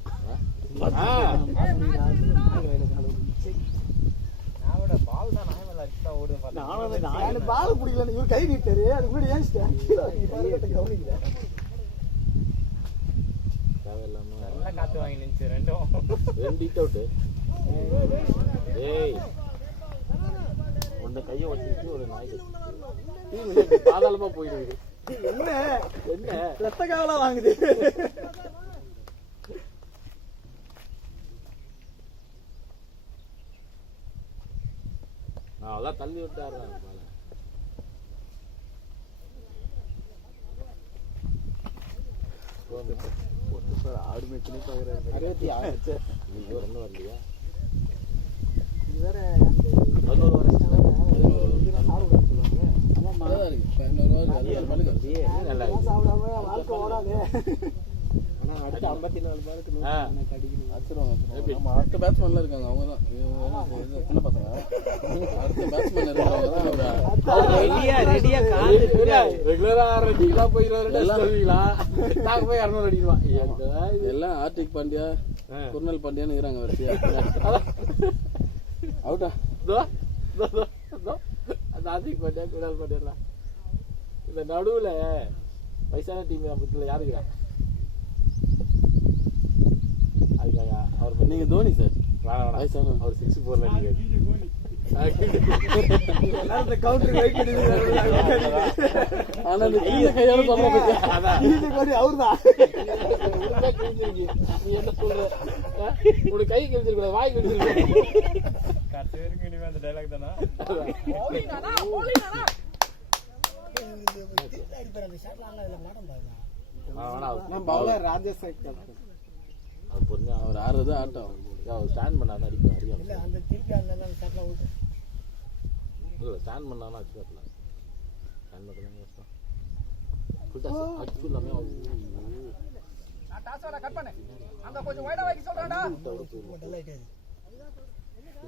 பால் பிடிக்கல இவர் கை நீட்டாரு. அது கூட ஏன் கவனிக்கல காத்து வாங்கி நினைச்சு ரெண்டும் ரெண்டு ஹிட் அவுட். ஏய் உன்னை கையை வச்சுட்டு ஒரு நாய் பாதாளமா போயிடுது. என்ன என்ன ரத்த காவலா வாங்குது. நான் அதான் தள்ளி விட்டாரு. ஆடு மேய்ச்சனே பாக்குறாரு. 66 நீங்க ஒன்றும் வரலையா? வேற 11 வருஷம் நல்லா இருக்கு. சாப்பிடாம வாழ்க்கை ஓடாது. ஆனா அடுத்த 54 பேருக்கு அடுத்த பேட்ஸ்மேன்ல இருக்காங்க அவங்க தான் சின்ன பசங்க. அடுத்த பேட்ஸ்மேன் இருக்காங்க ரெடியா காத்து ரெகுலரா ரெடியா போயிடுவாரு. நாங்க போய் 200 அடிக்குவான். எல்லாம் ஆர்டிக் பாண்டியா குர்னல் பாண்டியான்னு இருக்கிறாங்க வரிசையா. அவுட்டா அந்த ஆர்டிக் பாண்டியா குர்னல் பாண்டியா இந்த நடுவுல வயசான டீம் பத்தில யாருக்குறா? அதுக்காக அவர் நீங்க தோனி சார் வயசான அவர் 64 அடிக்காரு. கவுண்டர் வெயிட் பண்ணி ஆனா இந்த கீழ கையோட சொல்ற பத்தியா அவர்தான் நீ என்ன சொல்ற? உனக்கு கை கிழிச்சிருக்க வாய் கிழிச்சிருக்க. கடைசி வரைக்கும் இனிமே அந்த டைலாக் தானா? நான் பவுலர் ராஜசேகர். அது பொறுமையா அவர் ஆடுறது ஆட்டம். அவர் ஸ்டாண்ட் பண்ணாதான் அடிக்கும். இல்லை ஸ்டாண்ட் பண்ணாதான் அடிச்சுக்கலாம். ஸ்டாண்ட் பண்ணலாம் கஷ்டம். அடிச்சு எல்லாமே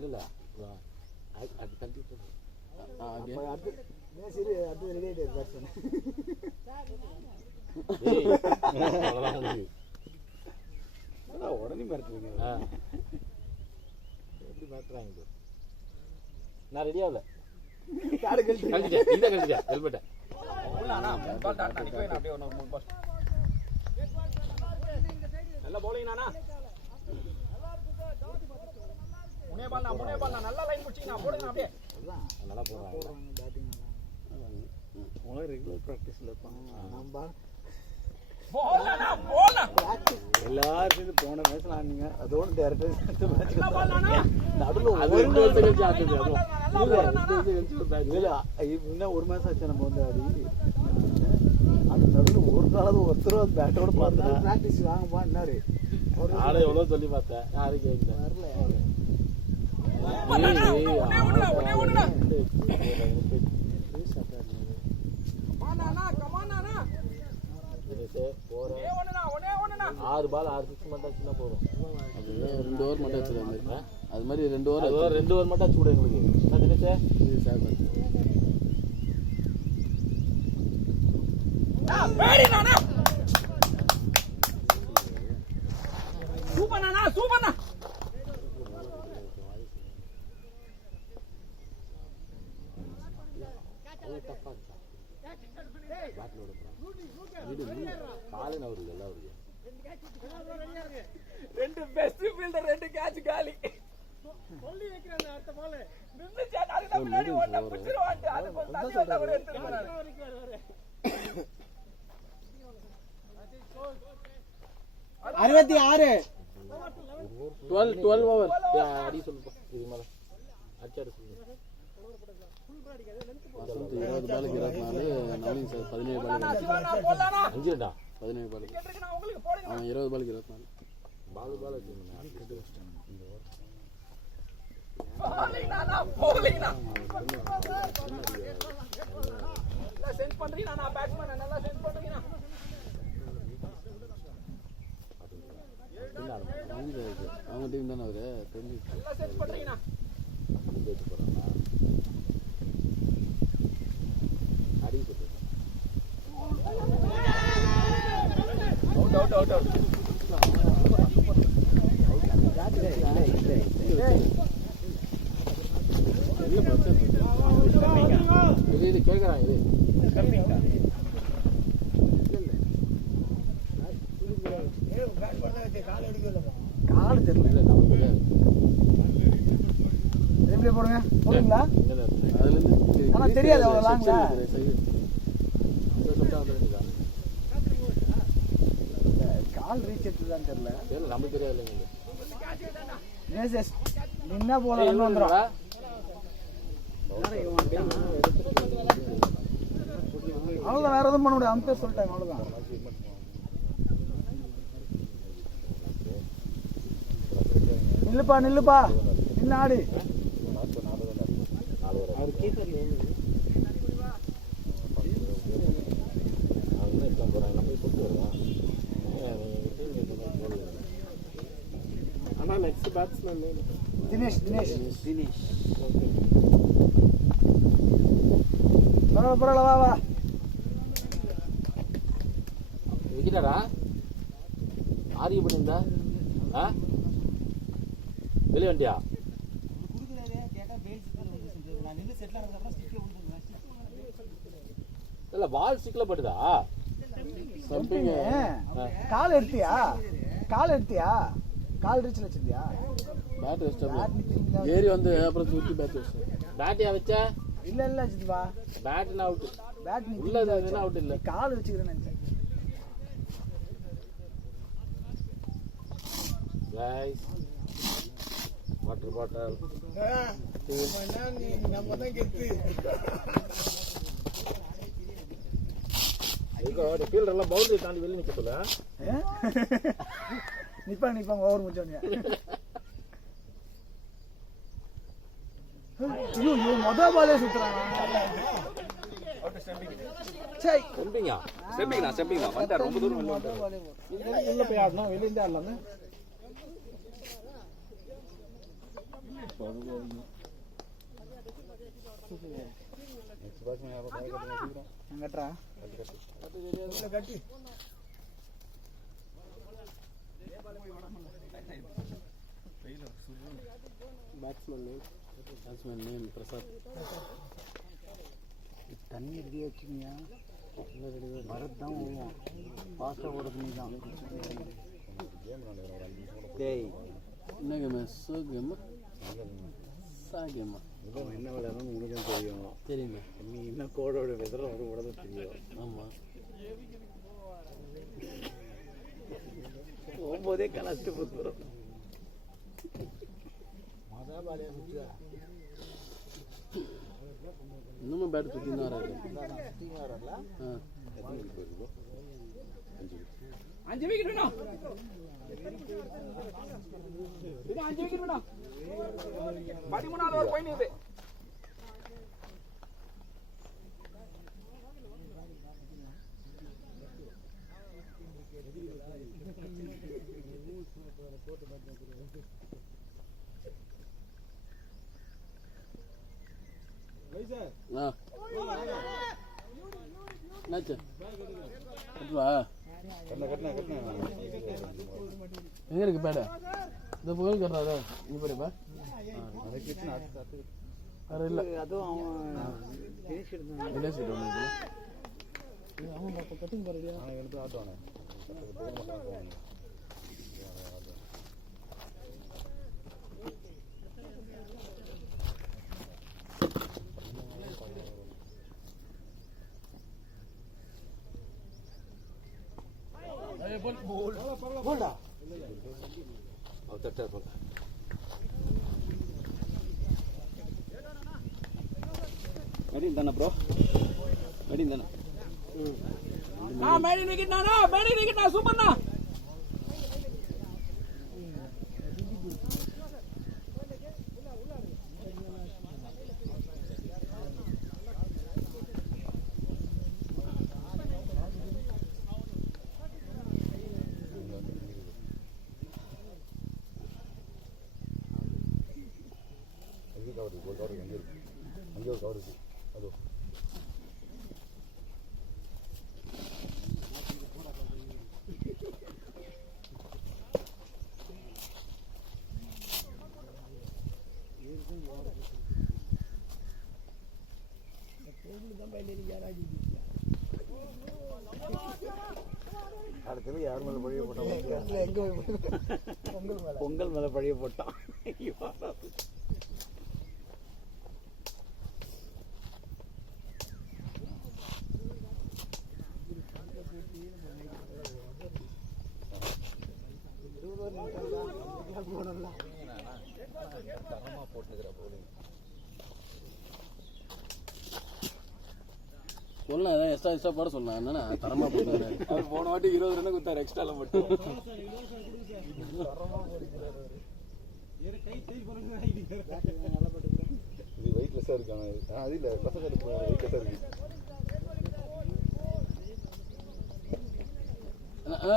இல்ல அது கண்டிப்பா உடனே மறந்துடுங்க. எப்படி மாத்துறாங்க? நான் ரெடி ஆகல. ஹெல்மெட் நல்ல bowling நானா முனே பால் நல்லா லைன் புடிச்சீங்க போடுங்க அப்படியே நல்லா போறாங்க. பேட்டிங் உங்க ரெகுலர் பிராக்டிஸ்ல இருப்பாங்க. எல்லாரும் சேர்ந்து போன மேட்ச்ல ஆடுனீங்க அதோட டைரக்டர் நடுவுல இன்னும் ஒரு மேட்ச் ஆச்சு நம்ம வந்து ஆடி அது நடுவில் ஒரு நாளாவது ஒருத்தர் பேட்டோட பார்த்தா பிராக்டிஸ் வாங்கப்பா என்னாரு ஆளை எவ்வளவு சொல்லி பார்த்தேன் யாரும் கேட்கல. ஆறு பால் 6 சிக்ஸ் மட்டும் வச்சுன்னா போதும். 2 ஓவர் மட்டும் வச்சுருக்காங்க. அது மாதிரி 2 ஓவர் மட்டும் வச்சு கூட எங்களுக்கு என்ன தினேஷ் சூப்பர்ண்ணா காலையில் அவருக்கு எல்லாம் அவருக்கு ரெண்டு பெஸ்ட் ஃபீல்டர் 2 கேட்ச் காலி சொல்லி வைக்கிறாங்க அடுத்த பால் நின்னுச்சு அதுக்கு முன்னாடி ஓட்ட புடிச்சிருவாங்க அது கொஞ்சம் தள்ளி வந்தா கூட எடுத்து போறாரு 66 12 ஓவர் அடி சொல்லுப்பா. இது மேல அடிச்சாரு சொல்லு. 20 பாலுக்கு 24 நவீன் சார் 17 பாலுக்கு 5டா 17 பாலுக்கு அவன் 20 பாலுக்கு 24 பால் சென்ஸ் பண்றீங்க நான் பேட்ஸ்மேன் நல்லா சென்ஸ் பண்றீங்க அவங்க டீம் தானே அவரு தெரிஞ்சு நல்லா சென்ஸ் பண்றீங்க அடி சொல்லு. அவுட் இது கேட்கறாங்க இது கால் தெரியல இல்லை நமக்கு தெரியாது. எப்படி போடுங்க போடுங்களா அதுலேருந்து ஆனா தெரியாது அவ்வளோ லாங்ல கால் ரீச் எடுத்துதான் தெரியல தெரியல நமக்கு தெரியாது இல்லைங்க. நின்னா போல வந்துடும் அவ்வளோதான் வேற எதுவும் பண்ண முடியாது அம்பேர் சொல்லிட்டாங்க அவ்வளோதான் நில்லுப்பா நின்று ஆடு ஆனா நெக்ஸ்ட் பேட்ஸ்மேன் தினேஷ் பரவாயில்ல வா விக்கெட்டாடா ஆரிய பண்ணியிருந்தா வெளியே வண்டியா இல்ல பால் ஸ்டிக்ல பட்டுதா கால் எடுத்தியா கால் ரீச்ல வச்சிருந்தியா பேட் வெஸ்ட் ஏறி வந்து அப்புறம் தூக்கி பேட் வெஸ்ட் பேட்டியா வச்சா இல்ல சித்வா பேட்னா அவுட் பேட் நீ உள்ள அதுனா அவுட் இல்ல கால் வச்சிக்கிறேன்னு நினைச்சேன் गाइस वाटर बॉटल நம்ம தான் கெத்து ஃபீல்டர் எல்லாம் பவுண்டரி தாண்டி வெளியே நிக்க சொல்ல. நிப்பாங்க ஓவர் முடிச்சோன்னே. ஐயோ மொத பாலே சுத்துறாங்க. சை ஸ்டெம்பிங்கா வந்தா ரொம்ப தூரம் உள்ள போய் ஆடணும், வெளிய இருந்து ஆடலாமே. அங்கட்றா கட்டி பேட்ஸ்மேன் நேம் பிரசாத். தண்ணி ரெடி வச்சுங்க. பரத் தான் ஓடுவான். பாஸ்டா ஓட பண்ணி தான். டேய் என்ன கேம்? சோ கேம் சா கேமா? என்ன விளையாடணும் உனக்கு தெரியும். தெரியுமே. நீ என்ன கோடோட வெதற ஒரு உடனே தெரியும். ஆமா போகும்போதே கலாச்சிட்டு போகிறோம். இன்னும் பேட் சுற்றின்னு வராது. 5 விக்கெட் வேணும். இது 5 விக்கெட் வேணும். 13வது ஓவர் போயினே இது. என்னாச்சு? கட்டுவா? எங்க இருக்கு பேட? இந்த புகழ் கட்டுறாரு. இங்க போடுப்பா. வேற இல்ல. அதுவும் அவன் ஃபினிஷ் எடுத்தான். ரிலீஸ் பண்ணுங்க. அவன் பாப்பா கட்டிங் போறடியா? நான் எடுத்து ஆட்டுவானே. போடா. அவ தட்டா போல. வெடிங் தானே ப்ரோ? வெடிங் தானே? மேடி விக்கெட் நான் சூப்பர்ண்ணா. அங்கே ஒரு கவர் இருக்கு. அதோ அடுத்தது யார் மேல பழிய போட்டான்? பொங்கல் மேல பழிய போட்டான். சொல்லலாம் ஏதாவது எக்ஸ்ட்ரா போட சொல்லலாம். என்னன்னா தரமா போட்டு அவர் போன வாட்டி 20 ரன் கொடுத்தாரு எக்ஸ்ட்ரால மட்டும். இது வெயிட்லெஸ்ஸா இருக்கு. ஆனா அது இல்ல பசங்க வெயிட்லெஸ்ஸா இருக்கு.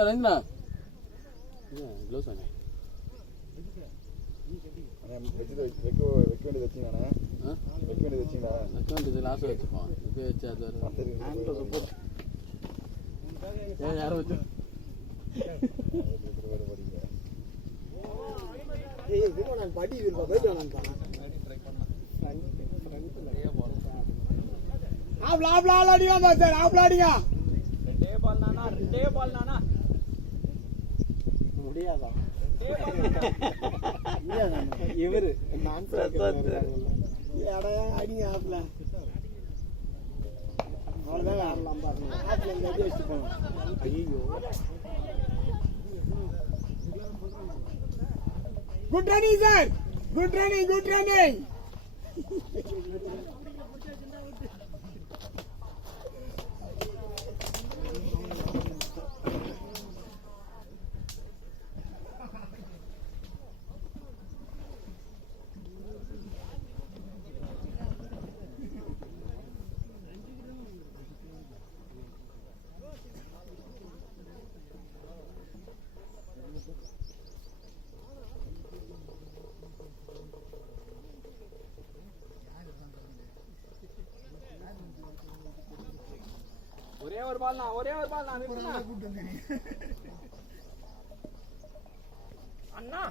ரங்கண்ணா க்ளோஸ் வாங்க. வைக்க வேண்டியது வச்சுங்கண்ணா. வைக்க வேண்டியது வச்சுங்களா? வைக்க வேண்டியது லாஸ்ட் வச்சுப்போம். இப்போ வச்சு அது யாரும் வச்சு முடியாதா? இவரு அடிங்க ஆப்ல அவ்வளவுதான் ஆடலாம் பாருங்க. ஆப்ல இந்த அடி வச்சுட்டு போகணும். ஐயோ good running sir. Good running. ஒரு பால் நான் அண்ணா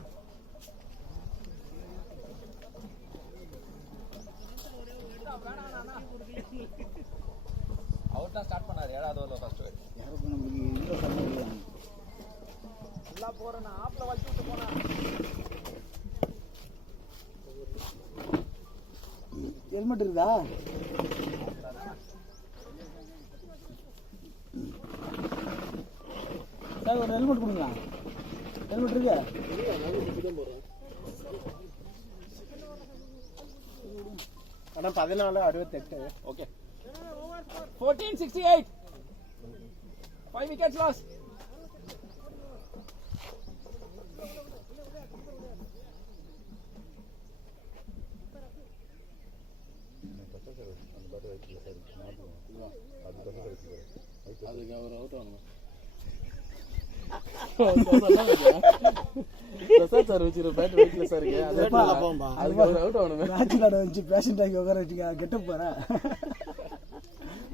அவர் தான் ஸ்டார்ட் பண்ணாரு 7வது ஓவர்ல ஃபர்ஸ்ட் நல்லா போறேன் ஆப்ல வச்சு விட்டு போனா ஹெல்மெட் இருக்குதா சார் ஒரு ஹெல்மெட் கொடுங்க ஹெல்மெட் இருக்கு ஆனா 14-68 ஓகே 14-68 5 wickets lost அதுக்கு அவர் அவுட் ஆகணும். பிரசாத் சார் வச்சுக்கிற பேட் வெயிட்ல சார் இருக்கு அதுக்கு அவர் அவுட் ஆகணும். மேட்ச்ல வந்து பேஷண்ட் ஆகி உட்கார வச்சுக்க கெட்டப் போற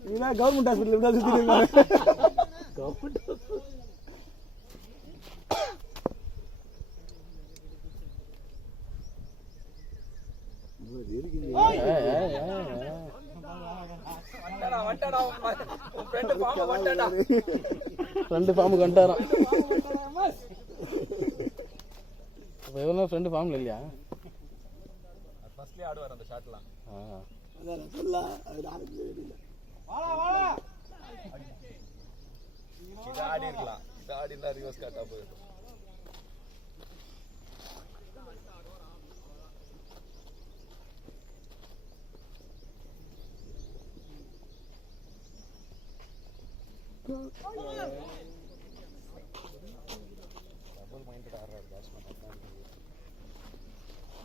நீங்க கவர்மெண்ட் ஹாஸ்பிடல் விட சுத்திட்டு கவுண்ட் ஃப்ரெண்டு ஃபார்ம் கண்டாராம். எவ்வளோ ஃப்ரெண்டு ஃபார்ம்ல இல்லையா? ஃபர்ஸ்ட்லயே ஆடுவார் அந்த ஷாட்லாம். அதான் சொல்ல அது ஆடுறது தெரியல. இது ஆடி இருக்கலாம். இது ஆடி இருந்தா ரிவர்ஸ் காட்டா போயிடும்.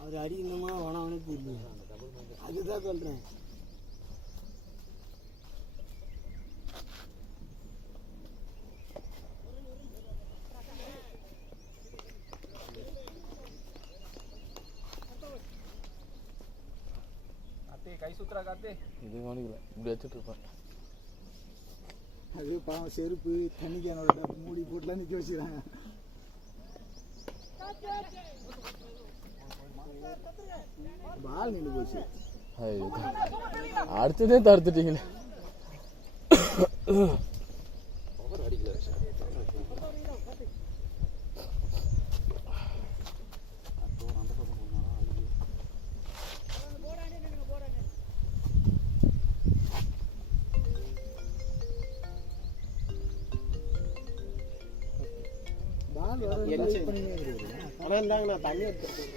அவர் அடிக்கணுமா வேணாம்னு தெரியல. அதுதான் சொல்றேன். கை சுத்துறா கார்த்தி. இது கவனிக்கல, இப்படி வச்சுட்டு இருப்பேன். அது பாவம் செருப்பு தண்ணி கேனோட மூடி போட்டுலாம் நிக்க வச்சுக்கிறாங்க. பால் நின்று போச்சு. அடுத்ததே தடுத்துட்டீங்களே. பால் வர ஆனா இருந்தாங்க நான் தண்ணி எடுத்துட்டேன்.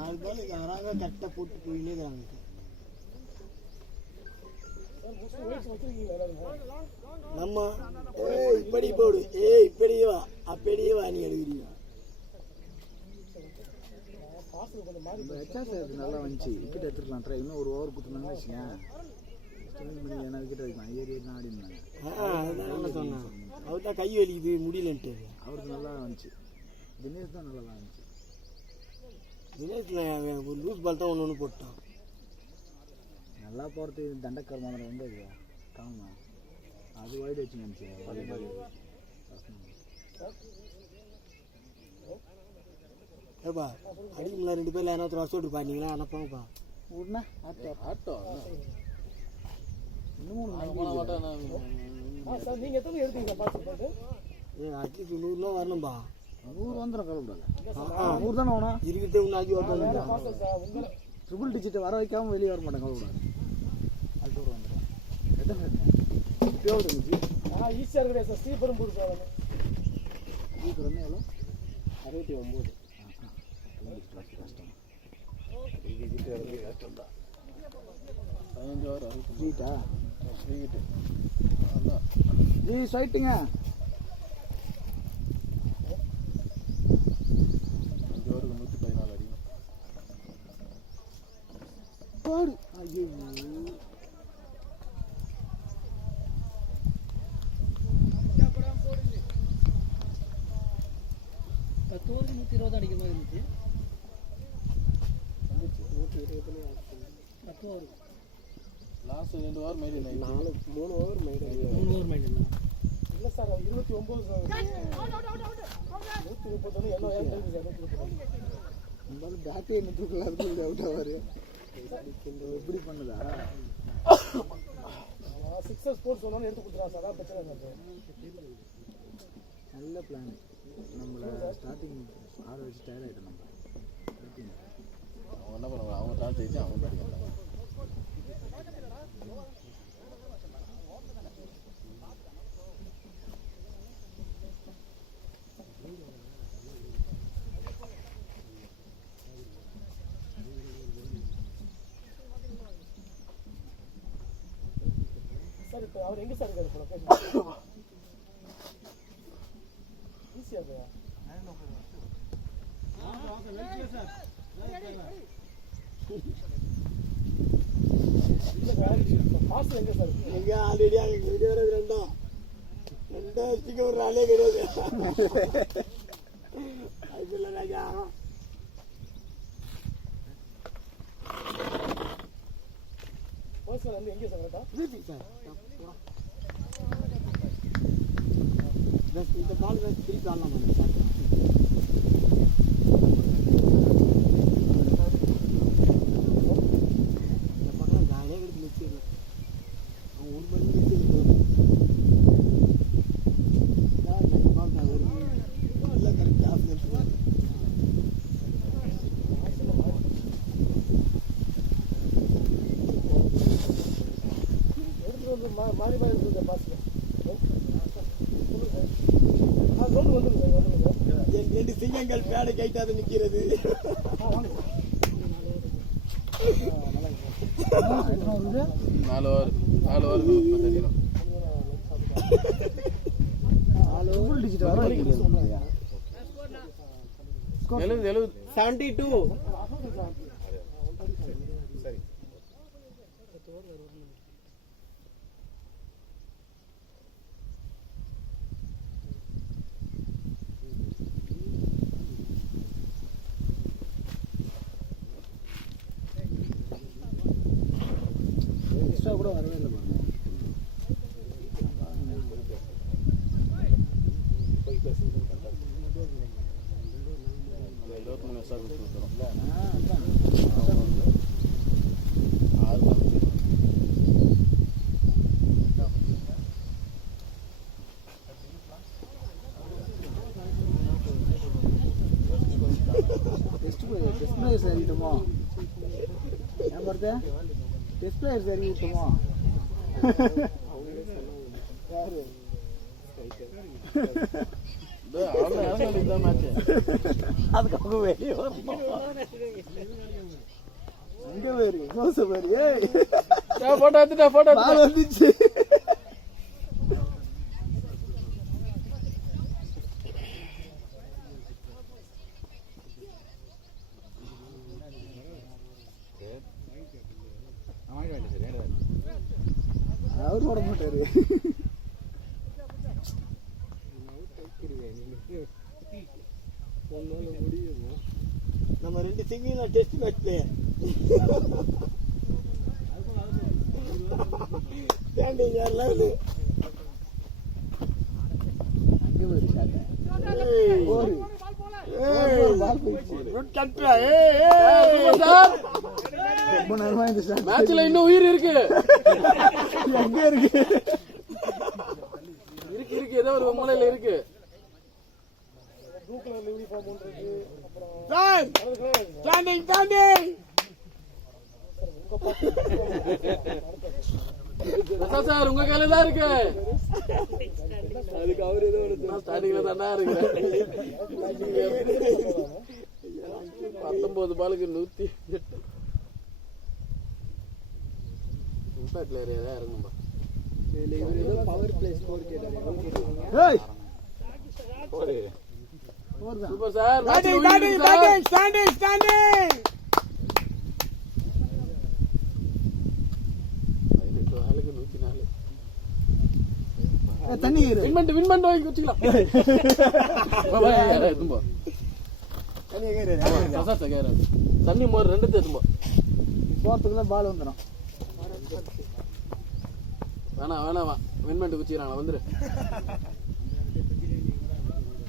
ஆறு பால் யாராவது கரெக்டாக போட்டு போயினே இருக்கிறாங்க. நம்ம இப்படி போடு இப்படியே வா அப்படியே வா நீ எடுக்கிறீங்க. நல்லா வந்துச்சு விக்கெட் எடுத்துக்கலாம். ட்ரை இன்னும் ஒரு ஓவர் கொடுத்துருந்தாங்க வச்சுக்கேன். என்ன விக்கெட் எடுக்கலாம் ஏறி ஆடி இருந்தாங்க. அதுதான் சொன்னேன். அவர் தான் கை வலிக்குது முடியலன்ட்டு. அவருக்கு நல்லா வந்துச்சு. தினேஷ் தான் நல்லா வந்துச்சு. தினேஷ் ஒரு லூஸ் பால் தான் ஒன்று போட்டான். நல்லா போகிறது தண்டக்கார மாதிரி வந்து அது காமா அது வைடு வச்சு நினச்சி ஏப்பா அடிக்கல 2 பேர்ல யாராவது ரசம் விட்டுருப்பா நீங்களா அனுப்பாங்கப்பா விட்னா ஆட்டோ இன்னும் நீங்க எத்தனை எடுத்தீங்க பாத்து அட்லீஸ்ட் 100 வரணும்பா. 100 வந்துடும் கலப்படாது. 100 தானே வேணும் இருக்கிறதே ஒன்று ஆக்கி வரணும். ட்ரிபிள் டிஜிட்டை வர வைக்காமல் வெளியே வர மாட்டேன் கலப்படாது. அது ஒரு வந்துடும். எத்தனை இருந்துச்சு ஈஸியா இருக்கிற சார் ஸ்ரீபெரும் போட்டு சொல்லணும். ஸ்ரீபெரும் வந்து எவ்வளோ 69. கஷ்டம். கஷ்டம் தான். 15 ஓவர் ஜீட்டா விக்கெட்டு ஜி சைட்டுங்க 5 ஓவருக்கு 114 அடி பாடு. ஐயோ தோறு 120 அடிக்கிற மாதிரி இருந்துச்சு. 10 ஓவர் லாஸ்ட் 2 ஓவர் மைண்ட் இல்லை 3 ஓவர் மைண்ட் இல்லை சார் 29 சார் 131 என்ன நம்மளால பேட்டே என்ன தூக்கல அது அவுட் ஆவாரு எப்படி பண்ணுதா சிக்ஸர் ஸ்போர்ட்ஸ் சொன்னாலும் எடுத்து கொடுத்துறா சார் அதான் பிரச்சனை இல்லை நல்ல பிளான் நம்மள ஸ்டார்டிங் ஆற வச்சு டயர் ஆயிட்டோம் நம்ம அவங்க என்ன பண்ணுவாங்க அவங்க டாஸ் ஜெயிச்சு அவங்க படிக்கிறாங்க சார் இப்போ அவர் எங்கே சார் இருக்காரு லொக்கேஷன் ஈஸியாக இருக்கா பாஸ் எங்கே சார் எங்க ஆல்ரெடி அங்கே கிடையாது ரெண்டும் வருஷத்துக்கு ஒரு ஆளே கிடையாது அது இல்லை ராஜா பாஸ் சார் வந்து எங்கே சார் கரெக்டா சார் இந்த பால் திருப்பி ஆடலாம் இந்த பக்கம் ஜாலியாக கிடைச்சி நிற்கிறது அவன் ஒரு மணி நல்லா கரெக்டாக ஆஃப் எடுத்துருவாங்க எடுத்துட்டு வந்து மாறி மாறி இருக்குது பாஸில் ரெண்டு சிங்கங்கள் பேடை கைட்டாத நிற்கிறது 4 ஓவர் எழுபது 72 எக்ஸ்ட்ரா கூட வரவே இல்லை பாருங்க 23 வருஷம் கொடுத்துருவோம்ல அதான் 6 டெஸ்ட் பிளேயர்ஸ் அறிவிட்டோமோ ஏன் பார்த்த டெஸ்ட் பிளேயர்ஸ் அறிவிட்டோமோ அதுக்காக வெளியே வரணும் அங்கே வேறு மோச வேறு ஏய் போட்டோ எடுத்துட்டா போட்டோ பால் வந்துச்சு அவர் போட மாட்டாரு நம்ம ரெண்டு single test match player standing வேற லெவலு அங்கே வேறு ஷாட் ரொம்ப நேரமா இந்த ஷாட் மேட்ச்ல இன்னும் உயிர் இருக்கு எங்க இருக்கு இருக்கு ஏதோ ஒரு மூலையில இருக்கு ப்ளூ கலர் யூனிஃபார்ம் ஒன்று இருக்கு அப்புறம் சார் உங்க கையில தான் இருக்கு அதுக்கு அவரு ஏதோ ஸ்டார்டிங்ல தானே இருக்கு 19 பாலுக்கு 108 இம்பாக்ட் பிளேயர் ஏதாவது இறங்கும்பா பவர் பிளே ஸ்கோர் கேட்டாரு ஏய் சூப்பர் சார் தண்ணி வின் பண்ணிட்டு வாங்கி வச்சுக்கலாம் தண்ணி மோர் 2 எடுத்தும்போ போறதுக்குள்ள பால் வந்துடும் வேணாம் வின்மெண்ட் குச்சிக்கிறாங்களா வந்துரு.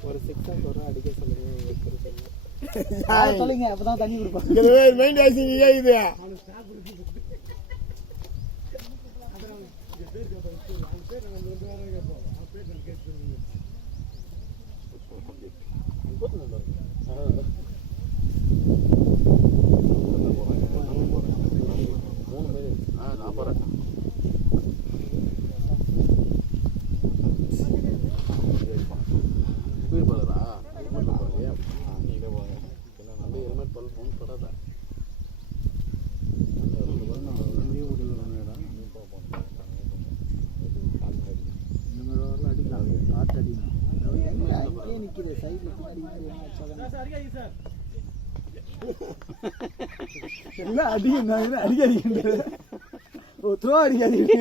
ஒரு 6 ஒரு அடிக்க சொல்லுங்க. சொல்லுங்க அப்பதான் தண்ணி கொடுப்பாங்க. மைண்ட் ஆயிடுச்சு இது. நான் போறேன். ஸ்பீட் பாலரா ஹெல்மெட் போறீங்க. அப்படியே ஹெல்மெட் பால் ஃபோன் போடாதா. நிக்குது சைட்ல எல்லாம் அதிகம் அடிக்காதீங்க. த்ரோ அடிக்காதீங்க.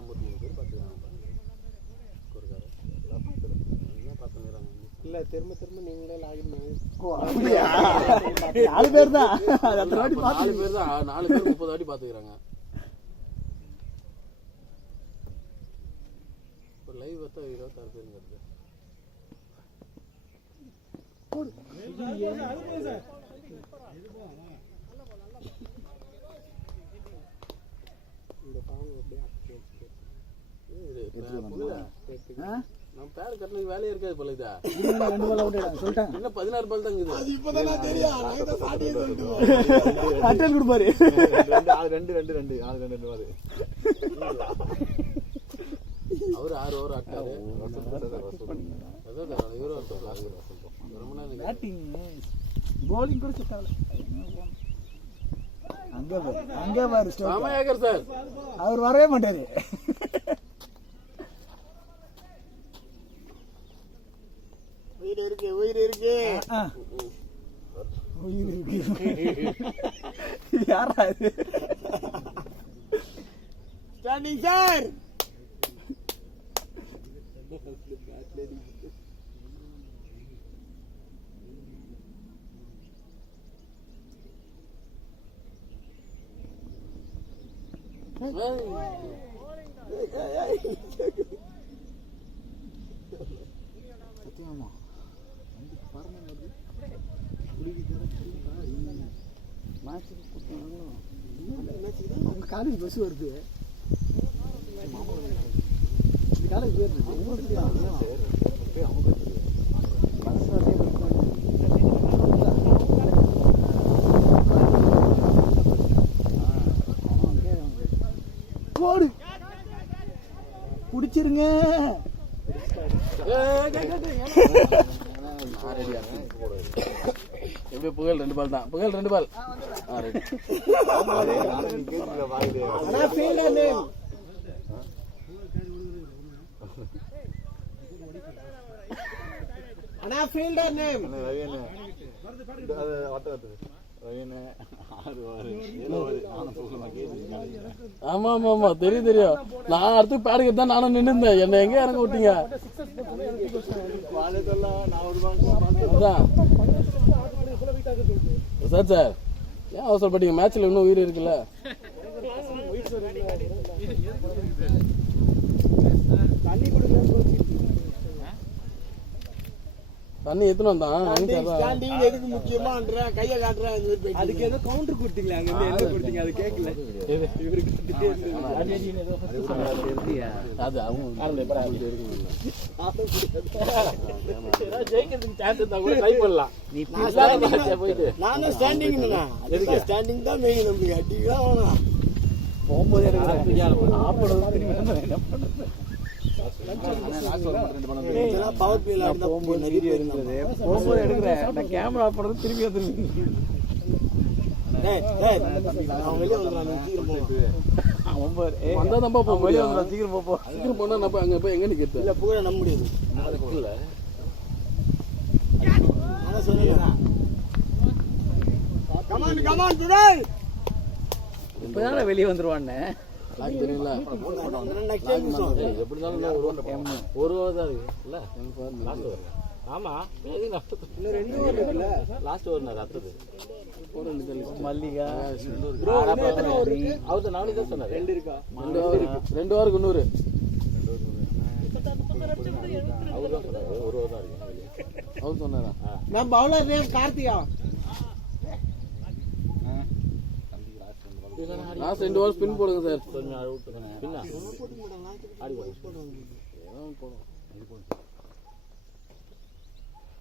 153 பேர் பார்த்துக்கிறாங்க. இல்ல திரும்ப நீங்களே லாகின் பண்ணி. அப்படியா? 4 பேர் தான். 4 பேர் தான் 4 பேர் 30 வாட்டி பார்த்துக்கிறாங்க. இப்போ லைவ் பார்த்தா 26 பேருங்கிறது. நம்ம பேர் கட்டணுக்கு வேலையே இருக்காது போல. இதா 2 பால் அவுட் ஆயிட்டாங்க சொல்லிட்டாங்க. இன்னும் 16 பால் தான் இருக்குது. இப்பதான் தெரியும். அட்டல் கொடுப்பாரு. 2 அவரு 6 ஓவர் ஆட்டாரு. அதான் இவரு பேட்டிங் bowling கூட செட் ஆகல. அங்க பாரு ராமேகர் சார் அவர் வரவே மாட்டாரு. உயிர் இருக்கு யாரா இது? Standing sir. சத்தியமா உங்க காலேஜ் பஸ் வருது. காலேஜ் பேர் போடு குடிச்சிருங்க. எப்படி புகழ் 2 பால் தான். புகழ் 2 பால். அண்ணா ஃபீல்டர் நேம் ஆமா தெரியும். நான் அடுத்து பேடுக்கு தான் நானும் நின்றுந்தேன். என்ன எங்க இறங்க விட்டீங்க? சார் ஏன் அவசரப்பட்டீங்க? மேட்ச்ல இன்னும் உயிர் இருக்குல்ல. தண்ணி எத்தனை வந்தான்? எதுக்கு முக்கியமான்ற கையை காட்டுறேன். அதுக்கு ஏதோ கவுண்டர் கொடுத்தீங்களா? அங்க இருந்து என்ன கொடுத்தீங்க? அது கேட்கல. அது அவங்க ஜெயிக்கிறதுக்கு சான்ஸ் இருந்தா கூட ட்ரை பண்ணலாம். போயிட்டு நானும் ஸ்டாண்டிங் ஸ்டாண்டிங் தான் மெயின். நம்மளுக்கு அடிக்கலாம் வேணாம். போகும்போது பவர் பிளே நிறைய இருந்தது. போகும்போது எடுக்கிறேன் கேமரா போடுறது திரும்பி வந்துருங்க. வந்தா போக முடியும். சீக்கிரம் போனா நம்ம அங்க போய் எங்க நிக்கிறது? இல்ல புகழ நம்ப முடியாது. இல்ல இப்பதான வெளியே வந்துருவான்னு தெரியல. எப்படி ஒரு ஓவர் தான் இருக்குல்ல. ஆமா இன்னும் 2 ஓவர் இருக்குல்ல. லாஸ்ட் ஓவர் அடுத்தது மல்லிகா அவர் நானே தான் சொன்னார் 2 இருக்கா? 2 ஓவருக்கு 100. அவர் தான் சொன்னாரு 1 ஓவர் தான் இருக்கு. அவர் சொன்னாரா? நம்ம bowler name Karthika. Last 2 over spin போடுங்க சார். கொஞ்சம் அவுட் தானே பின்னா ஆடி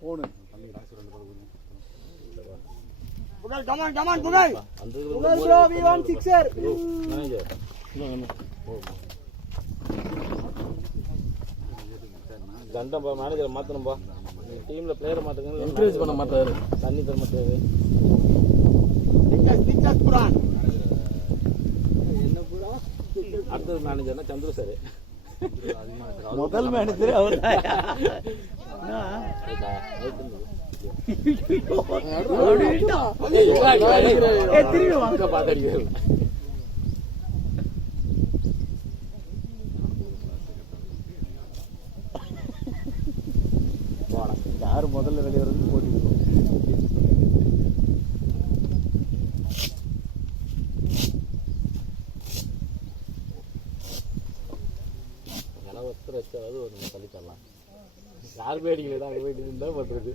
போடும் புகழ் come on புகழ். அந்த புகழ் bro we want sixer. Manager கண்டம்பா மேனேஜரை மாத்தணும்பா. டீம்ல பிளேயரை மாத்துங்க. என்கரேஜ் பண்ண மாட்டாரு. தண்ணி தர மாட்டாரு. நிக்கஸ் புரான். அடுத்தது மேனேஜர்னா சந்துரு சார். முதல் மேனேஜர் அவர் தான். திரும்பி வாங்க பாத்தடிக்கிறது. யாரு முதல்ல வெளியே வருது போட்டி. ஒருத்தர் வச்சாவது ஒரு நம்ம தள்ளி தரலாம். யார் போய் அடிக்கல அங்கே போயிட்டு இருந்தா பண்றது.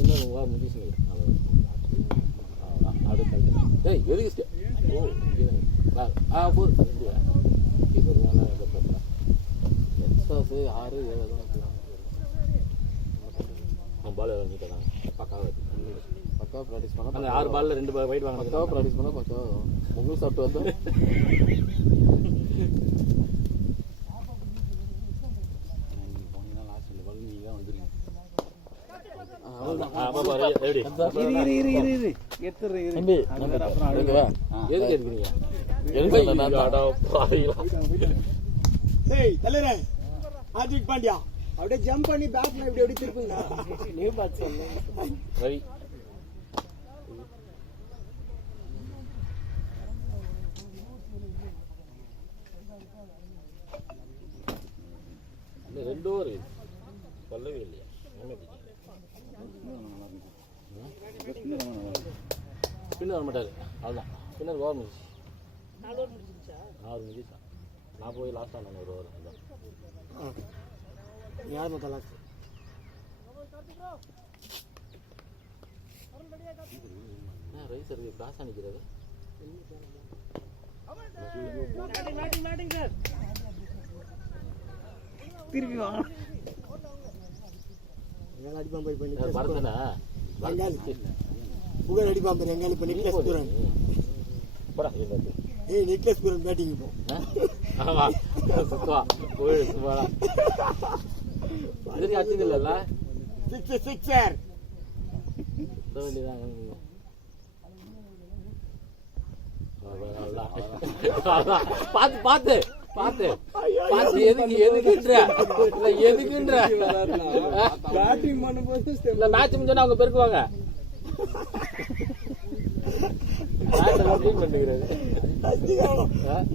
இன்னும் முடிச்சுங்க ஏய் எதுக்கு ஓ போதும் எக்ஸாஸ் 6 7 பால் வாங்கிட்டாங்க. பக்காவாக ப்ராக்டிஸ் பண்ணால் அந்த 6 பால்ல 2 வைட் வாங்க. பக்காவாக ப்ராக்டிஸ் பண்ணால் பக்காவாக உங்களுக்கு சாப்பிட்டு வந்தோம். ஹார்திக் பாண்டியா அப்படியே ஜம்ப் பண்ணி பேட்ல இப்படி எப்படி திருப்புங்க. நீ பாத்து சொன்ன ரவி இந்த 2 ஓவர் சொல்லவே இல்லையா? ஸ்பின்னர் வர மாட்டாரு. அதுதான் ஸ்பின்னர் ஓவர் முடிச்சு 4 முடிச்சா. நான் போய் லாஸ்ட் ஆனேன் 1 ஓவர். யார் மொத்தம் லாஸ்ட்? ரைஸ் இருக்கு கிராஸ் அடிக்கிறது. திருப்பி வாங்க. எங்க அடிப்பான் போய் பண்ணி பரதனா பங்காளி புகழ் அடிப்பான் போய் எங்காலி பண்ணி நிக்லஸ் புரன். போடா இது. ஏய் நிக்லஸ் புரன் பேட்டிங் போ. ஆமா சுத்தா போய் சுமாரா இதுக்கு அடிச்சது இல்லல்ல. சிக்ஸர் தோண்டிதான் பாத்து பாத்து பாத்து பாத்து எதுக்குன்ற பேட்டிங் பண்ணும்போது இல்ல மேட்ச் முடிஞ்சா அவங்க பெருக்குவாங்க. மேட்ச் எல்லாம் க்ளீன் பண்ணிக்கிறாரு.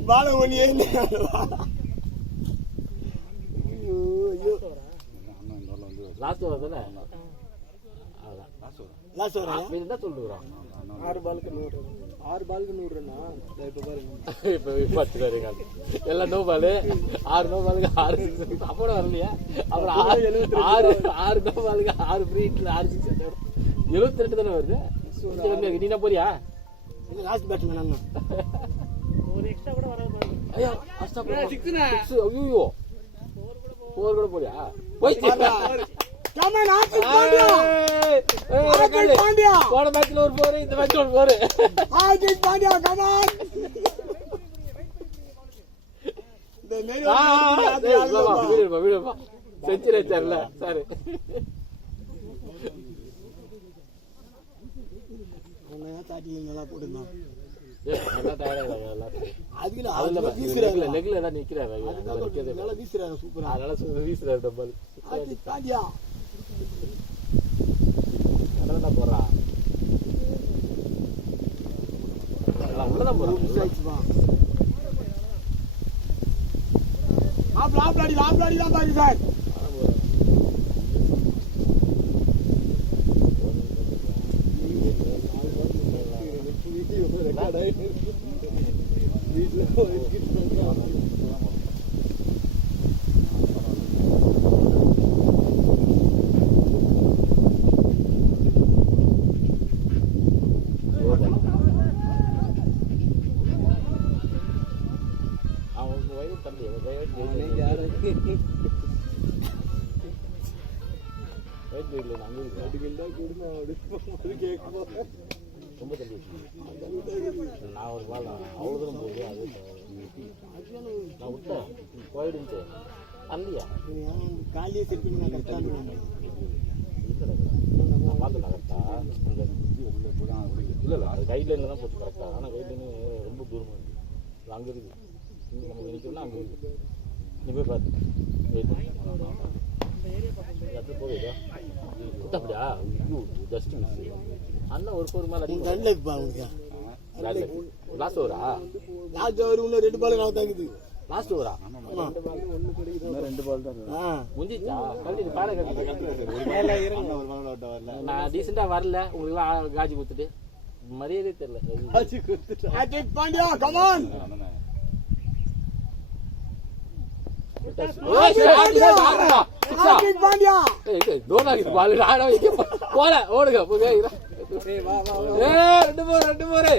பால ஒளியே லாஸ்ட் ஓவர் தானே. லாஸ்ட் ஓவரா? என்ன சொல்லுறான்? 6 பாலுக்கு 100. 6 பாலுக்கு 100 ரன்னா. இப்ப பாருங்க. இப்ப பார்த்து பாருங்க. எல்லாம் நோ பால். 6 நோ பாலுக்கு 6 சிக்ஸ். அப்போட வரலையா? அப்புறம் 6 நோ பாலுக்கு 6 ஃப்ரீ ஹிட்ல 6 சிக்ஸ். 72 தானே வருது. நீ என்ன போறியா? இது லாஸ்ட் பேட்ஸ்மேன் அண்ணா. ஒரு எக்ஸ்ட்ரா கூட வராது பாருங்க. ஐயா அஸ்டா 6 ஐயோ 4 கூட போறியா? போய் கம் ஆன் ஹார்திக் பாண்டியா. ஹார்திக் பாண்டியா போன மேட்ச்ல ஒரு 4 இந்த மேட்ச்ல ஒரு 4. Hardik Pandya come on. இந்த மேரி வீடியோ செஞ்சுரி அடிச்சார்ல சார். அவன் தாட்டில நல்லா போடுறான். நல்லா டயர்ட் ஆயிடுறாங்க. அதுக்கு அதுல வீசுறாங்க. லெக்ல தான் நிக்கிறாரு. நல்லா வீசுறாங்க சூப்பரா. அதனால வீசுறாரு டபுள். ஹார்திக் பாண்டியா என்ன போறான்? உள்ளதான் போறான். ஆப்லாடி தான் பாருங்க சார். அவங்க வயது தம்பி வயது இல்லை அங்கே ரொம்ப தள்ளி நான் ஒரு வாழ அவ்வளோ தூரம் போகுது அது நான் விட்டேன் போயிடுச்சு தந்தியா காலையே செட் பண்ணி நான் கரெக்டாக நான் பார்த்தேன் கரெக்டாக அந்த இது உள்ள போதான் இல்லை இல்லை அது கைட்லைனில் தான் போச்சு கரெக்டாக ஆனால் கைட்லைனு ரொம்ப தூரமாக இருக்குது அங்கே இருக்குது இங்கே நம்ம நிற்கணும்னா அங்கே இருக்குது நீ போய் பார்த்து கற்று போகுதா அப்படியா ஐயோ ஜஸ்ட் மிஸ் அண்ணன் ஒரு மேலே லாஸ்ட் ஓவரா லாஸ்ட் ஓவர் இன்னும் 2 பால் நான் தாங்குது லாஸ்ட் ஓவரா 2 பால் தான் முடிஞ்சிச்சா கல்வி பாட நான் டீசெண்டாக வரல உங்களுக்கு காஜி கொடுத்துட்டு மரியாதை தெரியல பாண்டியா கமான் பாண்டியா போல ஓடுங்க ரெண்டு போரு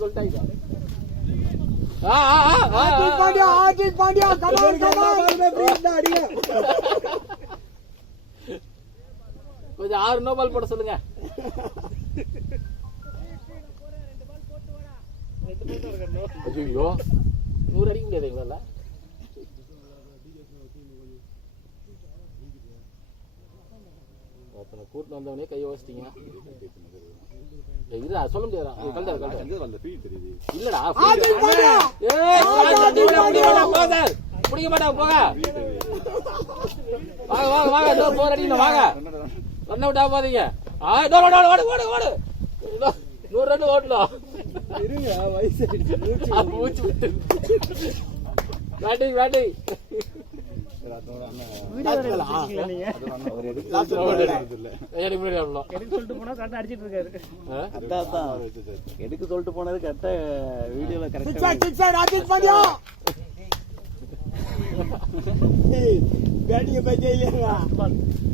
சொல்லிட்டாங்க கொஞ்சம் 6 நோ பால் போட சொல்லுங்க ஐயோ 100 அடிக்க முடியாது எங்களால கூட்டு வந்தவனே கையை வச்சிட்டீங்க இல்ல சொல்ல முடியாதா இல்லடா பிடிக்க மாட்டாங்க போக வாங்க வாங்க வாங்க 4 அடிக்கணும் வாங்க ரன் அவுட் ஆக போதீங்க ஓடு 100 ரன் ஓட்டலாம் மூச்சு விட்டு பேட்டிங் எடுக்க சொல்லிட்டு போனது கரெக்டா வீடியோல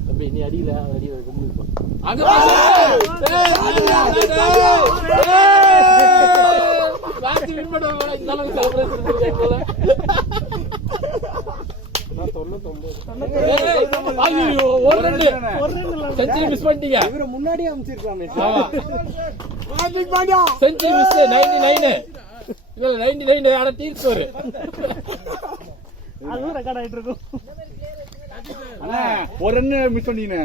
தம்பி நீ அடியில அங்க செஞ்சுரி மிஸ் பண்ணிட்டீங்க முன்னாடியே அமைச்சிருக்காங்க செஞ்சுரி மிஸ் 99 இல்ல 99 ஆனா டீம் ஸ்கோர் அதுவும் ரெக்கார்ட் ஆயிட்டு இருக்கும் அண்ணா ஒரு ரன் மிஸ் பண்ணீங்க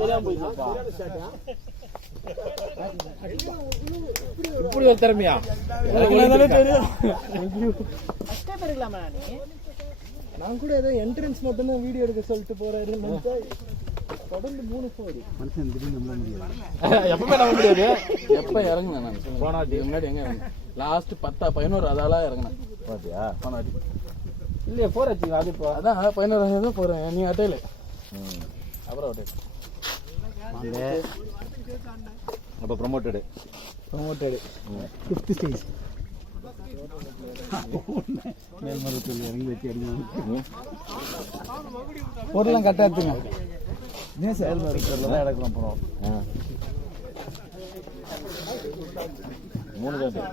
தெரியாம போயிடுச்சா இப்படி ஒரு திறமையா நான் கூட ஏதோ என்ட்ரன்ஸ் மட்டும் தான் வீடியோ எடுக்க சொல்லிட்டு போறாரு தொடர்ந்து 3 போடு மனுஷன் திடீர்னு நம்ப முடியாது எப்பவுமே நம்ப முடியாது எப்ப இறங்குனேன் நான் போனாட்டி முன்னாடி எங்க லாஸ்ட் 10-11 அதால இறங்கினேன் பாத்தியா போனாட்டி இல்லையா 4 ஆச்சுங்களா அது இப்போ அதான் 11 தான் போறேன் நீ அட்டையில அப்புறம் அட்டை அப்ப ப்ரமோட்டட் 5th ஸ்டேஜ் மேல்மருவத்தூர்ல இறங்கி வச்சு அடிக்கணும் பொருள்லாம் கரெக்டாக எடுத்துங்க மேல்மருவத்தூர்ல தான் எடுக்கலாம் போறோம் 3 தான்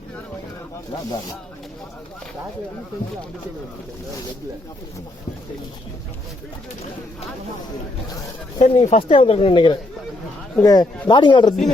சரி நீங்கள் ஃபஸ்ட்டே வந்துருக்குன்னு நினைக்கிறேன் இங்கே பேட்டிங் ஆடுறது